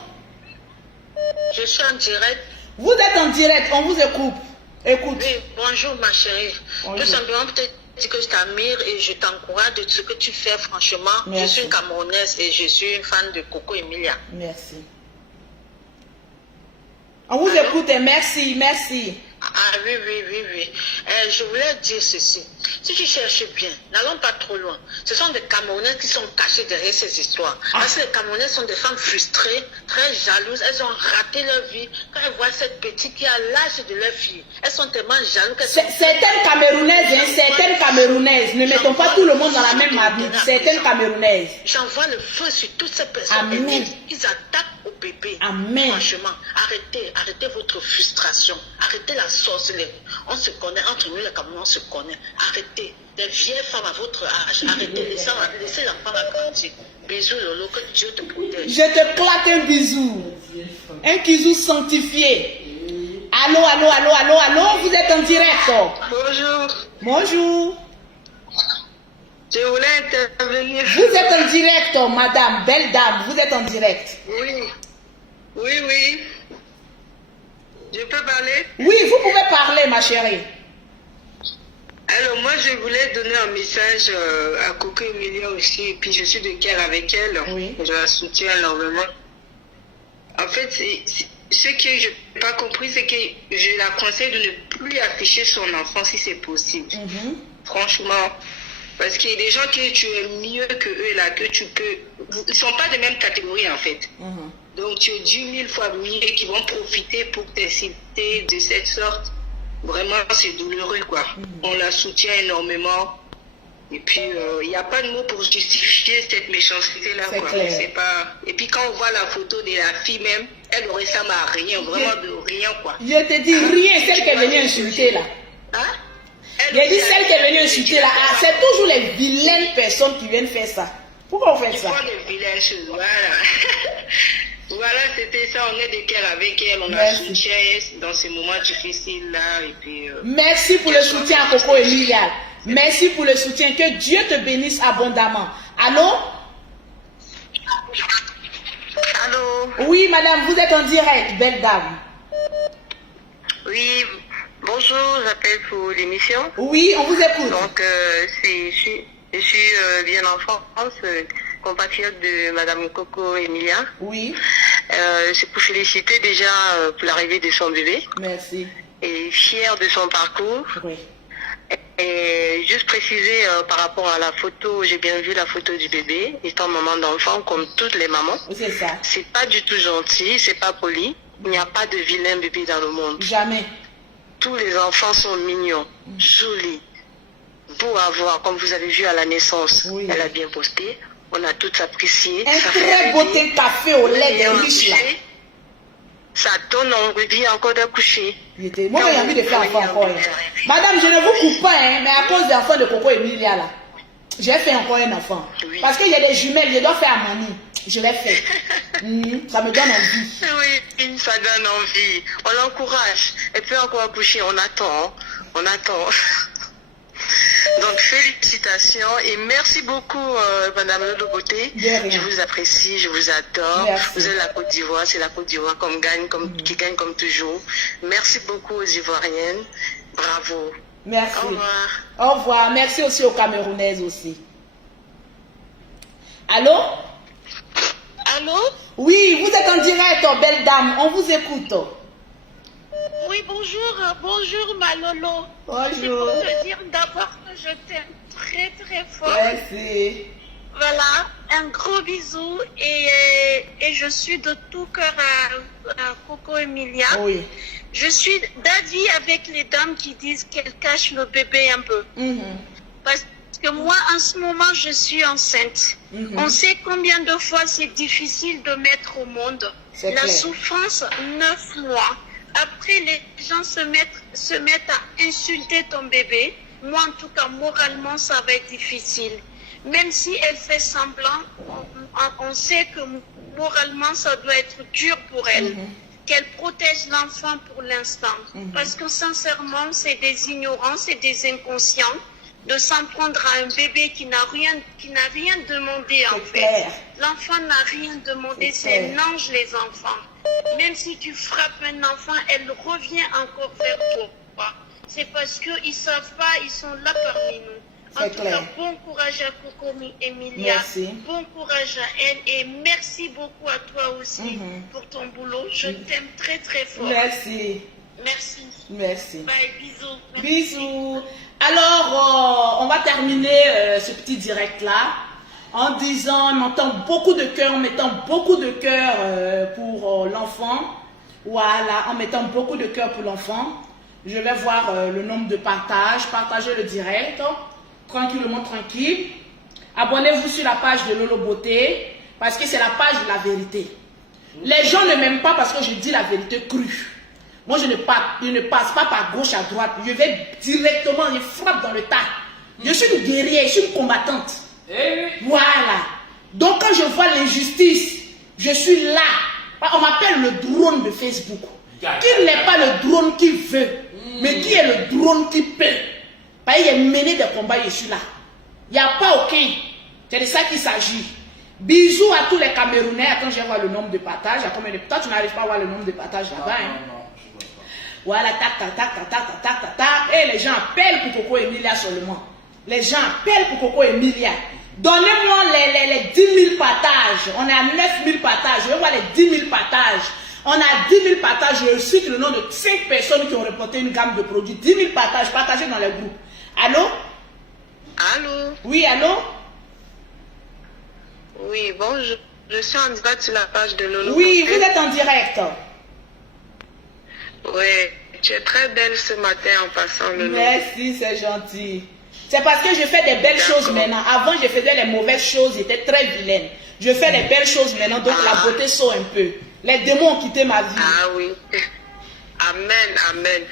Je suis en direct. Vous êtes en direct. On vous écoute. Écoute. Oui, bonjour, ma chérie. Bonjour. Tout simplement, peut-être que je t'admire et je t'encourage de ce que tu fais, franchement. Merci. Je suis une Camerounaise et je suis une fan de Coco Emilia. Merci. On vous écoute et merci, merci. Ah oui. Je voulais dire ceci. Si tu cherches bien, n'allons pas trop loin. Ce sont des Camerounais qui sont cachés derrière ces histoires. Parce que les Camerounais sont des femmes frustrées, très jalouses. Elles ont raté leur vie. Quand elles voient cette petite qui a l'âge de leur fille, elles sont tellement jalouses qu'elles sont... Certaines Camerounaises, ne mettons pas tout le monde dans la même marmite. Certaines Camerounaises. J'envoie le feu sur toutes ces personnes. Amen. Ils attaquent au bébé. Amen. Franchement, arrêtez votre frustration. Arrêtez la sorcellerie. On se connaît, entre nous les Camerounais, on se connaît. Arrêtez. Des vieilles femmes à votre âge. Arrêtez. Laissez l'enfant grandir. Bisous, Lolo, que Dieu te protège. Je te claque un bisou. Un bisou sanctifié. Allô, vous êtes en direct. Bonjour. Bonjour. Je voulais intervenir. Vous êtes en direct, madame, belle dame, vous êtes en direct. Oui. Je peux parler? Oui, vous pouvez parler, ma chérie. Alors, moi, je voulais donner un message à Coco Emilia aussi, et puis je suis de cœur avec elle. Oui. Je la soutiens énormément. En fait, ce que je n'ai pas compris, c'est que je la conseille de ne plus afficher son enfant si c'est possible. Franchement. Parce qu'il y a des gens que tu es mieux que eux, là, que tu peux... Ils ne sont pas de même catégorie, en fait. Donc, tu es 10 000 fois mieux qui vont profiter pour t'insulter de cette sorte. Vraiment, c'est douloureux, quoi. On la soutient énormément. Et puis, il n'y a pas de mots pour justifier cette méchanceté-là, quoi. C'est pas... Et puis, quand on voit la photo de la fille même, elle ne ressemble à rien, vraiment de rien, quoi. Je te dis rien, celle qui est venue insulter, là. Hein? J'ai dit celle qui est venue insulter, là. Ah, c'est toujours les vilaines personnes qui viennent faire ça. Pourquoi on fait ça? Ils font des vilaines choses, voilà. Voilà, c'était ça, on est de cœur avec elle, on la soutient dans ces moments difficiles-là. Et puis, merci pour le soutien à Coco Emilia. Merci pour le soutien. Que Dieu te bénisse abondamment. Allô? Allô? Oui, madame, vous êtes en direct, belle dame. Oui, bonjour, j'appelle pour l'émission. Oui, on vous écoute. Donc, je suis bien en France, compatriote de madame Coco Emilia. Oui. C'est pour féliciter déjà pour l'arrivée de son bébé. Merci. Et fière de son parcours. Oui. Et juste préciser par rapport à la photo, j'ai bien vu la photo du bébé, étant maman d'enfant comme toutes les mamans. C'est ça. C'est pas du tout gentil, c'est pas poli. Il n'y a pas de vilain bébé dans le monde. Jamais. Tous les enfants sont mignons, jolis, beaux à voir, comme vous avez vu à la naissance. Oui. Elle a bien posté. On a tout apprécié. Un très beau thé café au lait des riches là. Ça donne envie encore d'accoucher. Moi, j'ai envie de faire enfant encore. Madame, je ne vous coupe pas, hein, mais à cause des enfants de Coco Emilia là, j'ai fait encore un enfant. Oui. Parce qu'il y a des jumelles, je dois faire à Mani. Je l'ai fait. Ça me donne envie. Oui, ça donne envie. On l'encourage. Elle peut encore accoucher. On attend. On attend. Donc, félicitations et merci beaucoup, Madame Lolo Beauté. Je vous apprécie, je vous adore. Merci. Vous êtes la Côte d'Ivoire, c'est la Côte d'Ivoire qui gagne comme toujours. Merci beaucoup aux Ivoiriennes. Bravo. Merci. Au revoir. Au revoir. Merci aussi aux Camerounaises aussi. Allô? Allô? Oui, vous êtes en direct, belle dame. On vous écoute. Oui, bonjour, bonjour ma Lolo. Bonjour. C'est pour te dire d'abord que je t'aime très très fort. Merci. Voilà, un gros bisou et je suis de tout cœur à Coco Emilia. Oui. Je suis d'avis avec les dames qui disent qu'elles cachent le bébé un peu. Parce que moi, en ce moment, je suis enceinte. On sait combien de fois c'est difficile de mettre au monde. La souffrance, 9 mois. Après, les gens se mettent à insulter ton bébé. Moi, en tout cas, moralement, ça va être difficile. Même si elle fait semblant, on sait que moralement, ça doit être dur pour elle. Qu'elle protège l'enfant pour l'instant. Parce que sincèrement, c'est des ignorants, c'est des inconscients de s'en prendre à un bébé qui n'a rien demandé en fait. L'enfant n'a rien demandé, c'est un ange les enfants. Même si tu frappes un enfant, elle revient encore vers toi. C'est parce qu'ils ne savent pas, ils sont là parmi nous. En tout cas, bon courage à Coco Emilia. Merci. Bon courage à elle et merci beaucoup à toi aussi pour ton boulot. Je t'aime très très fort. Merci. Merci. Merci. Bye, bisous. Merci. Bisous. Alors, on va terminer ce petit direct-là en disant, en mettant beaucoup de cœur, pour l'enfant. Voilà, en mettant beaucoup de cœur pour l'enfant. Je vais voir le nombre de partages. Partagez le direct. Tranquillement, tranquille. Abonnez-vous sur la page de Lolo Beauté parce que c'est la page de la vérité. Les gens ne m'aiment pas parce que je dis la vérité crue. Moi, je ne passe pas par gauche à droite. Je vais directement, je frappe dans le tas. Je suis une guerrière, je suis une combattante. Voilà. Donc, quand je vois l'injustice, je suis là. On m'appelle le drone de Facebook. Qui n'est pas le drone qui veut, mais qui est le drone qui peut. Parce qu'il a mené des combats, je suis là. Il n'y a pas aucun. C'est de ça qu'il s'agit. Bisous à tous les Camerounais. Attends, je vais voir le nombre de partages. Toi, tu n'arrives pas à voir le nombre de partages là-bas. Voilà, tac, tac, tac, tac, tac, tac, tac, tac. Et les gens appellent pour Coco Emilia seulement. Les gens appellent pour Coco Emilia. Donnez-moi les 10 000 partages. On est à 9 000 partages. Je veux voir les 10 000 partages. On a 10 000 partages. Je cite le nom de 5 personnes qui ont reporté une gamme de produits. 10 000 partages partagés dans les groupes. Allô? Allô? Oui, allô? Oui, bon, je suis en direct sur la page de Lolo. Oui, vous êtes en direct. Oui, Tu es très belle ce matin en passant le nom. Merci, c'est gentil. C'est parce que je fais des belles choses maintenant. Avant, je faisais les mauvaises choses, j'étais très vilaine. Je fais les belles choses maintenant, donc la beauté sort un peu. Les démons ont quitté ma vie. Ah oui. Amen, amen.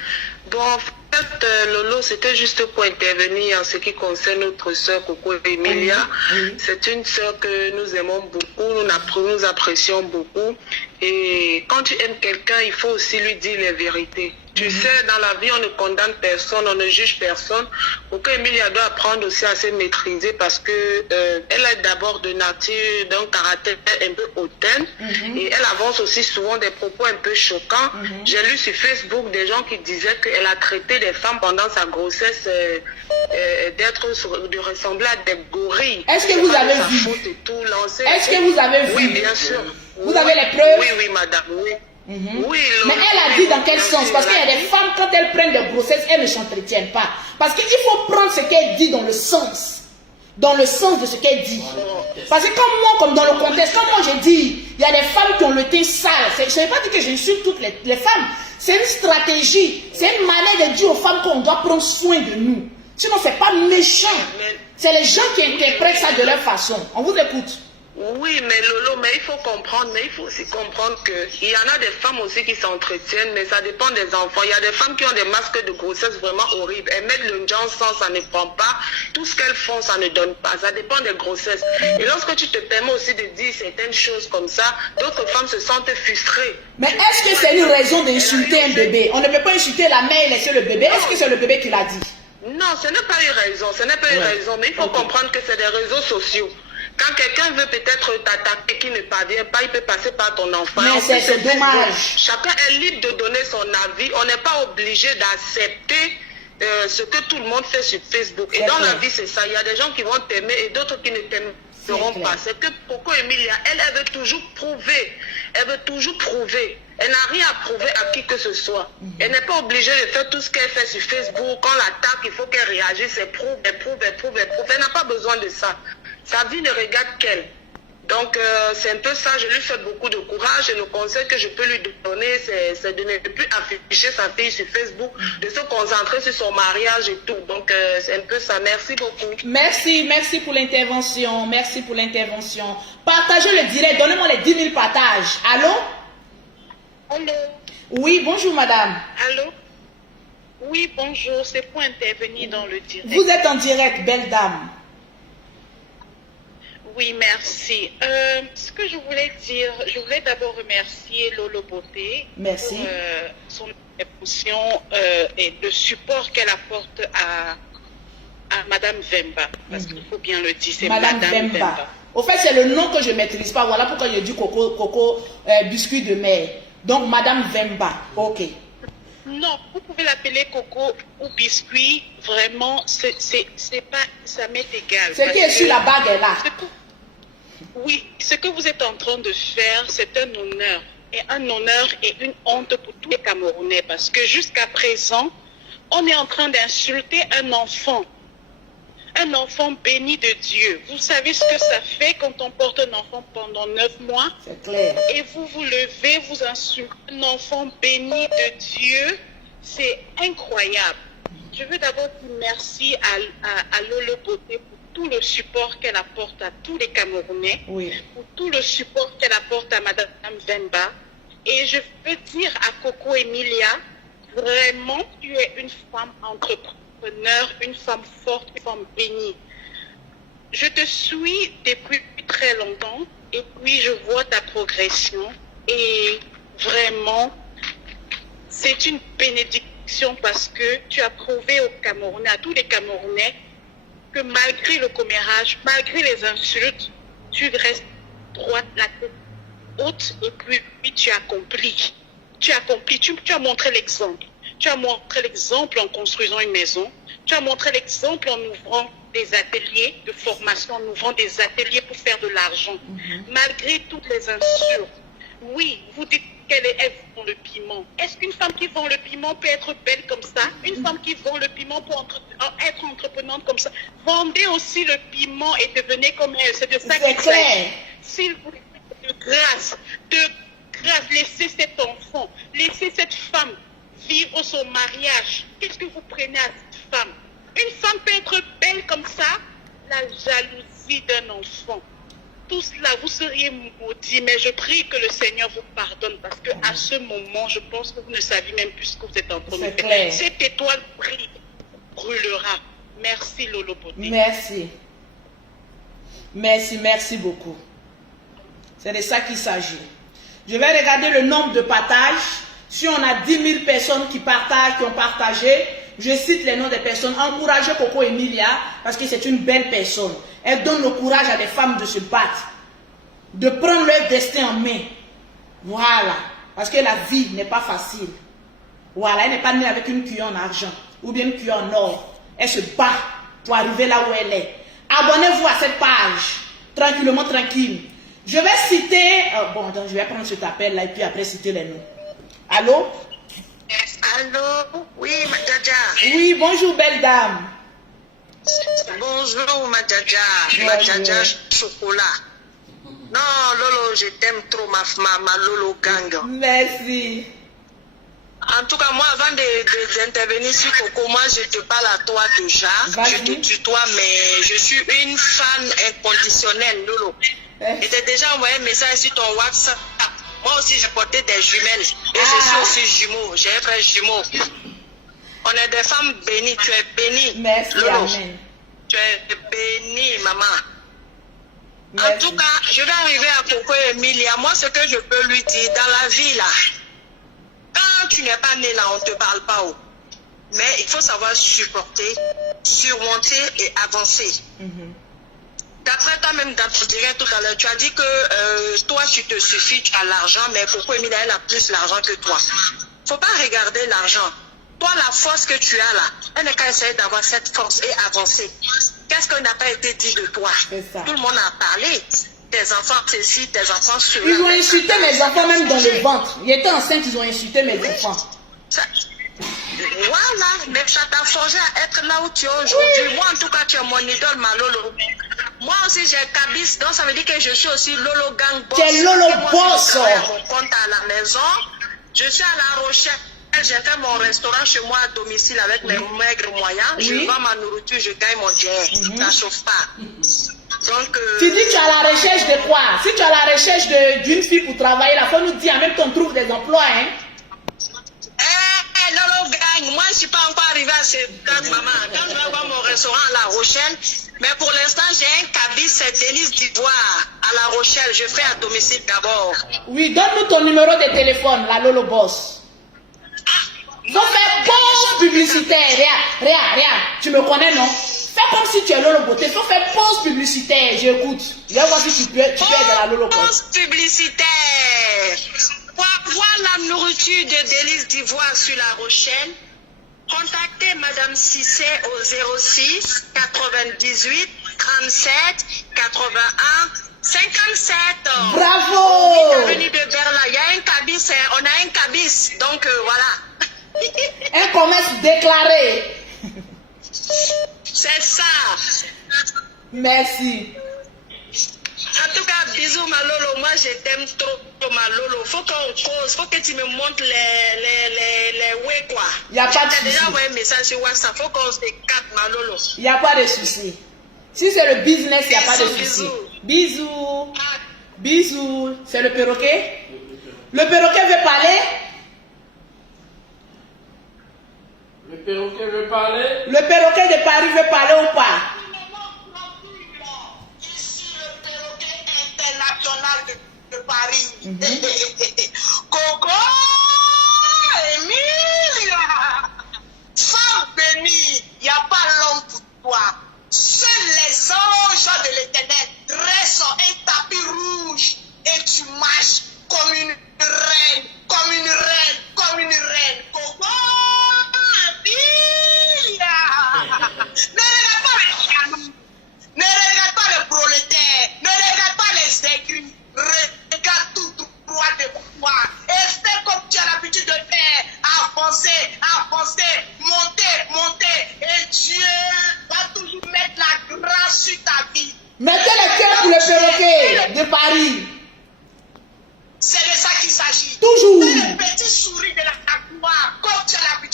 Bon, en fait, Lolo, c'était juste pour intervenir en ce qui concerne notre sœur Coco Emilia. Oui. C'est une sœur que nous aimons beaucoup, nous apprécions beaucoup. Et quand tu aimes quelqu'un, il faut aussi lui dire les vérités. Tu sais, dans la vie, on ne condamne personne, on ne juge personne. Coco Emilia doit apprendre aussi à se maîtriser parce que elle est d'abord de nature, d'un caractère un peu hautaine. Et elle avance aussi souvent des propos un peu choquants. J'ai lu sur Facebook des gens qui disaient qu'elle a traité des femmes pendant sa grossesse de ressembler à des gorilles. Est-ce que vous avez vu? Est-ce que vous avez vu? Oui, bien sûr. Vous avez les preuves? Oui, oui, madame, oui. Oui, mais elle a dit dans quel sens? Parce qu'il y a des femmes, quand elles prennent des grossesses, elles ne s'entretiennent pas. Parce qu'il faut prendre ce qu'elle dit dans le sens. Dans le sens de ce qu'elle dit. Parce que comme moi, comme dans le contexte, comme moi j'ai dit, il y a des femmes qui ont le teint sale. Je ne veux pas dire que j'insulte toutes les femmes. C'est une stratégie. C'est une manière de dire aux femmes qu'on doit prendre soin de nous. Sinon, ce n'est pas méchant. C'est les gens qui interprètent ça de leur façon. On vous écoute. Oui, mais Lolo, mais il faut comprendre, mais il faut aussi comprendre qu'il y en a des femmes aussi qui s'entretiennent, mais ça dépend des enfants. Il y a des femmes qui ont des masques de grossesse vraiment horribles. Elles mettent le Johnson, ça ne prend pas. Tout ce qu'elles font, ça ne donne pas. Ça dépend des grossesses. Et lorsque tu te permets aussi de dire certaines choses comme ça, d'autres femmes se sentent frustrées. Mais est-ce que c'est une raison d'insulter un bébé? On ne peut pas insulter la mère et laisser le bébé. Est-ce que c'est le bébé qui l'a dit? Non, ce n'est pas une raison. Ce n'est pas une raison. Mais il faut comprendre que c'est des réseaux sociaux. Quand quelqu'un veut peut-être t'attaquer qui ne parvient pas, il peut passer par ton enfant. Mais c'est dommage. Chacun est libre de donner son avis. On n'est pas obligé d'accepter ce que tout le monde fait sur Facebook. Et dans la vie, c'est ça. Il y a des gens qui vont t'aimer et d'autres qui ne t'aimeront pas. C'est que Coco Emilia, elle veut toujours prouver. Elle veut toujours prouver. Elle n'a rien à prouver à qui que ce soit. Elle n'est pas obligée de faire tout ce qu'elle fait sur Facebook. Quand l'attaque, il faut qu'elle réagisse. Elle prouve. Elle n'a pas besoin de ça. Sa vie ne regarde qu'elle. Donc, c'est un peu ça. Je lui souhaite beaucoup de courage. Et le conseil que je peux lui donner, c'est de ne plus afficher sa fille sur Facebook, de se concentrer sur son mariage et tout. Donc, c'est un peu ça. Merci beaucoup. Merci pour l'intervention. Merci pour l'intervention. Partagez le direct. Donnez-moi les 10 000 partages. Allô? Allô? Oui, bonjour madame. Allô? Oui, bonjour. C'est pour intervenir dans le direct. Vous êtes en direct, belle dame. Oui, merci. Ce que je voulais dire, je voulais d'abord remercier Lolo Beauté pour son intervention et le support qu'elle apporte à Madame Vemba. Parce qu'il faut bien le dire, c'est Madame Vemba. Au fait, c'est le nom que je ne maîtrise pas. Voilà pourquoi je dis Coco biscuit de mer. Donc, Madame Vemba. Ok. Non, vous pouvez l'appeler Coco ou biscuit. Vraiment, c'est pas, ça m'est égal. Ce qui est sur la bague est là. Oui, ce que vous êtes en train de faire, c'est un honneur. Et un honneur et une honte pour tous les Camerounais. Parce que jusqu'à présent, on est en train d'insulter un enfant. Un enfant béni de Dieu. Vous savez ce que ça fait quand on porte un enfant pendant 9 mois? C'est clair. Et vous vous levez, vous insultez un enfant béni de Dieu. C'est incroyable. Je veux d'abord dire merci à Lolo Beauté pour tout le support qu'elle apporte à tous les Camerounais, pour tout le support qu'elle apporte à Madame Vemba. Et je veux dire à Coco Emilia, vraiment, tu es une femme entrepreneur, une femme forte, une femme bénie. Je te suis depuis très longtemps et puis je vois ta progression et vraiment, c'est une bénédiction parce que tu as prouvé aux Camerounais, à tous les Camerounais, que malgré le commérage, malgré les insultes, tu restes droite, la tête haute et puis tu accomplis. Tu accomplis, tu as montré l'exemple. Tu as montré l'exemple en construisant une maison. Tu as montré l'exemple en ouvrant des ateliers de formation, en ouvrant des ateliers pour faire de l'argent. Malgré toutes les insultes. Oui, vous dites qu'elle vend le piment. Est-ce qu'une femme qui vend le piment peut être belle comme ça? Une femme qui vend le piment peut être entreprenante comme ça? Vendez aussi le piment et devenez comme elle. C'est de ça qu'il s'agit. S'il vous plaît, de grâce, laissez cet enfant, laissez cette femme vivre vivre son mariage. Qu'est-ce que vous prenez à cette femme? Une femme peut être belle comme ça. La jalousie d'un enfant. Tout cela, vous seriez maudits, mais je prie que le Seigneur vous pardonne parce que à ce moment, je pense que vous ne savez même plus ce que vous êtes en train de faire. Cette étoile brûlera. Merci Lolo Beauté. Merci. Merci beaucoup. C'est de ça qu'il s'agit. Je vais regarder le nombre de partages. Si on a 10 000 personnes qui partagent, qui ont partagé, je cite les noms des personnes. Encouragez Coco Emilia parce que c'est une belle personne. Elle donne le courage à des femmes de se battre, de prendre leur destin en main. Voilà. Parce que la vie n'est pas facile. Voilà. Elle n'est pas née avec une cuillère en argent ou bien une cuillère en or. Elle se bat pour arriver là où elle est. Abonnez-vous à cette page. Tranquillement, tranquille. Je vais citer... bon, donc je vais prendre cet appel là et puis après citer les noms. Allô? Allô? Oui, Madjaja. Oui, bonjour, belle dame. Bonjour, Madjaja. Madjaja Chocolat. Non, Lolo, je t'aime trop, ma Lolo Gang. Merci. En tout cas, moi, avant d'intervenir sur Coco, moi, je te parle à toi déjà. Je te tutoie, mais je suis une fan inconditionnelle, Lolo. Je t'ai déjà envoyé un message sur ton WhatsApp. Moi aussi, j'ai porté des jumelles. Et je suis aussi jumeau. J'ai un frère jumeau. On est des femmes bénies. Tu es bénie. Merci, Lolo. amen. Tu es bénie, maman. Merci. En tout cas, je vais arriver à Coco Emilia. Moi, ce que je peux lui dire, dans la vie, là, quand tu n'es pas né là, on ne te parle pas haut. Mais il faut savoir supporter, surmonter et avancer. D'après toi-même, dans ton direct tout à l'heure, tu as dit que toi, tu te suffis, tu as l'argent, mais Coco Emilia, elle a plus l'argent que toi. Il ne faut pas regarder l'argent. Toi, la force que tu as là, elle n'est qu'à essayer d'avoir cette force et avancer. Qu'est-ce qu'on n'a pas été dit de toi? Tout le monde a parlé. Tes enfants, ceci, tes enfants, cela. Ils ont insulté mes enfants même dans le ventre. Ils étaient enceintes, ils ont insulté mes enfants. Voilà, mais ça t'a forgé à être là où tu es aujourd'hui. Oui. Moi, en tout cas, tu es mon idole, ma Lolo. Moi aussi, j'ai Cabis, donc ça veut dire que je suis aussi Lolo Gang Boss. Tu es Lolo Boss. Je travaille à mon compte à la maison. Je suis à La Rochelle. J'ai fait mon restaurant chez moi à domicile avec mes maigres moyens. Je vends ma nourriture, je gagne mon bien. Ça ne chauffe pas. Donc, tu dis que tu es à la recherche de quoi? Si tu es à la recherche d'une fille pour travailler, il faut nous dire en même temps qu'on trouve des emplois, hein? Lolo Gang, moi je ne suis pas encore arrivé à cette date, maman. Quand je vais avoir mon restaurant à La Rochelle, mais pour l'instant j'ai un cabis, c'est Denise d'Ivoire à La Rochelle. Je fais à domicile d'abord. Oui, donne-nous ton numéro de téléphone, la Lolo Boss. Faut faire pause publicitaire. Regarde, tu me connais, non? Fais comme si tu es Lolo Beauté. Faut faire pause publicitaire. J'écoute. Je vais voir si tu peux être de la Lolo Boss. Pause publicitaire. Pour avoir la nourriture de Délice d'Ivoire sur La Rochelle, contactez Madame Cissé au 06 98 37 81 57. Bravo! Avenue de Berla. Il y a un cabis, on a un cabis. Donc voilà. Un commerce déclaré. C'est ça. Merci. En tout cas, bisous ma Lolo. Moi je t'aime trop ma Lolo. Faut qu'on cause, faut que tu me montres les ouais quoi. Il n'y a pas de souci. J'ai déjà envoyé un message sur WhatsApp. Faut qu'on se capte ma Lolo. Il n'y a pas de souci. Si c'est le business, il n'y a pas de souci. Bisous. Bisous. C'est le perroquet? Le perroquet veut parler? Le perroquet veut parler? Le perroquet de Paris veut parler ou pas? Ici, le perroquet international de Paris. Coco Emilia, femme bénie, il n'y a pas l'homme pour toi. Seuls les anges de l'Éternel dressent un tapis rouge et tu marches comme une reine, comme une reine, comme une reine. Coco Emilia, ne regarde pas les jaloux, ne regarde pas les prolétaires, ne regarde pas les aigris, regarde tout droit de toi et fais comme tu as l'habitude de faire, avancer, avancer, monter, monter et Dieu va toujours mettre la grâce sur ta vie. Mettez le cœur pour le perroquet de Paris. C'est de ça qu'il s'agit. Toujours. Fais le petit sourire de la gloire comme tu as l'habitude.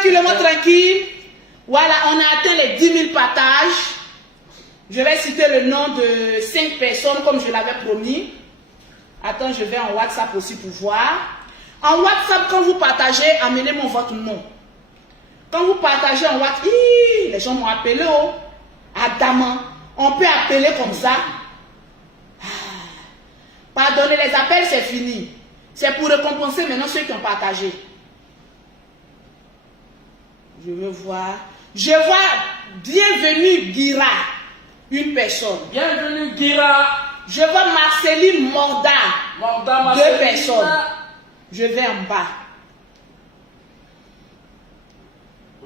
Tranquillement, tranquille. Voilà, on a atteint les 10 000 partages. Je vais citer le nom de 5 personnes comme je l'avais promis. Attends, je vais en WhatsApp aussi pour voir. En WhatsApp, quand vous partagez, amenez-moi votre nom. Quand vous partagez en WhatsApp, les gens m'ont appelé, oh, Adama. On peut appeler comme ça. Pardonnez, les appels, c'est fini. C'est pour récompenser maintenant ceux qui ont partagé. Je veux voir. Je vois bienvenue Gira, une personne. Bienvenue Gira. Je vois Marceline Morda, deux personnes. Je vais en bas.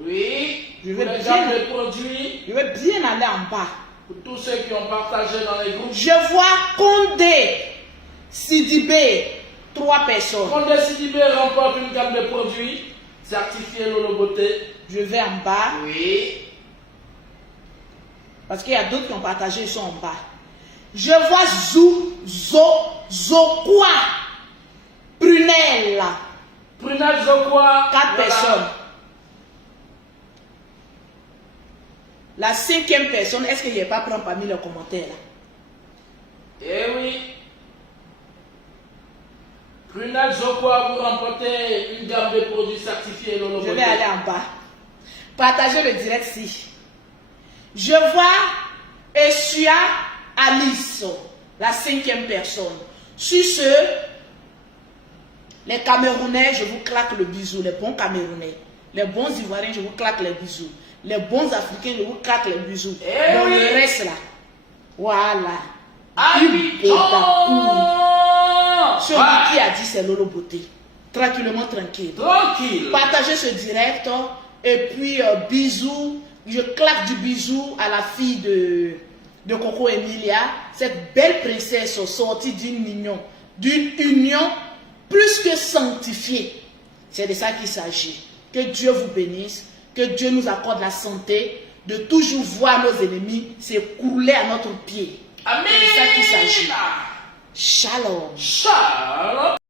Oui. Je vais bien aller en bas. Pour tous ceux qui ont partagé dans les groupes. Je vois Condé Sidibé, 3 personnes. Condé Sidibé remporte une gamme de produits certifiés Lolo Beauté. Je vais en bas. Oui. Parce qu'il y a d'autres qui ont partagé, ils sont en bas. Je vois Zokwa Prunel. Prunel Zokwa. 4 personnes. La 5e personne, est-ce qu'il n'y a pas prendre parmi les commentaires là? Eh oui. Prunel Zokwa, vous remportez une gamme de produits certifiés Lolo Beauté. Je vais aller en bas. Partagez le direct si. Je vois Essia Alice, la 5e personne. Sur ce, les Camerounais, je vous claque le bisou. Les bons Camerounais. Les bons Ivoiriens, je vous claque les bisous. Les bons Africains, je vous claque les bisous. Dans le reste là. Voilà. Celui qui a dit c'est Lolo Beauté. Tranquillement, tranquille. Tranquille. Partagez ce direct. Et puis, bisous. Je claque du bisou à la fille de Coco Emilia. Cette belle princesse sortie d'une union plus que sanctifiée. C'est de ça qu'il s'agit. Que Dieu vous bénisse. Que Dieu nous accorde la santé de toujours voir nos ennemis s'écrouler à notre pied. Amen. C'est de ça qu'il s'agit. Shalom. Shalom.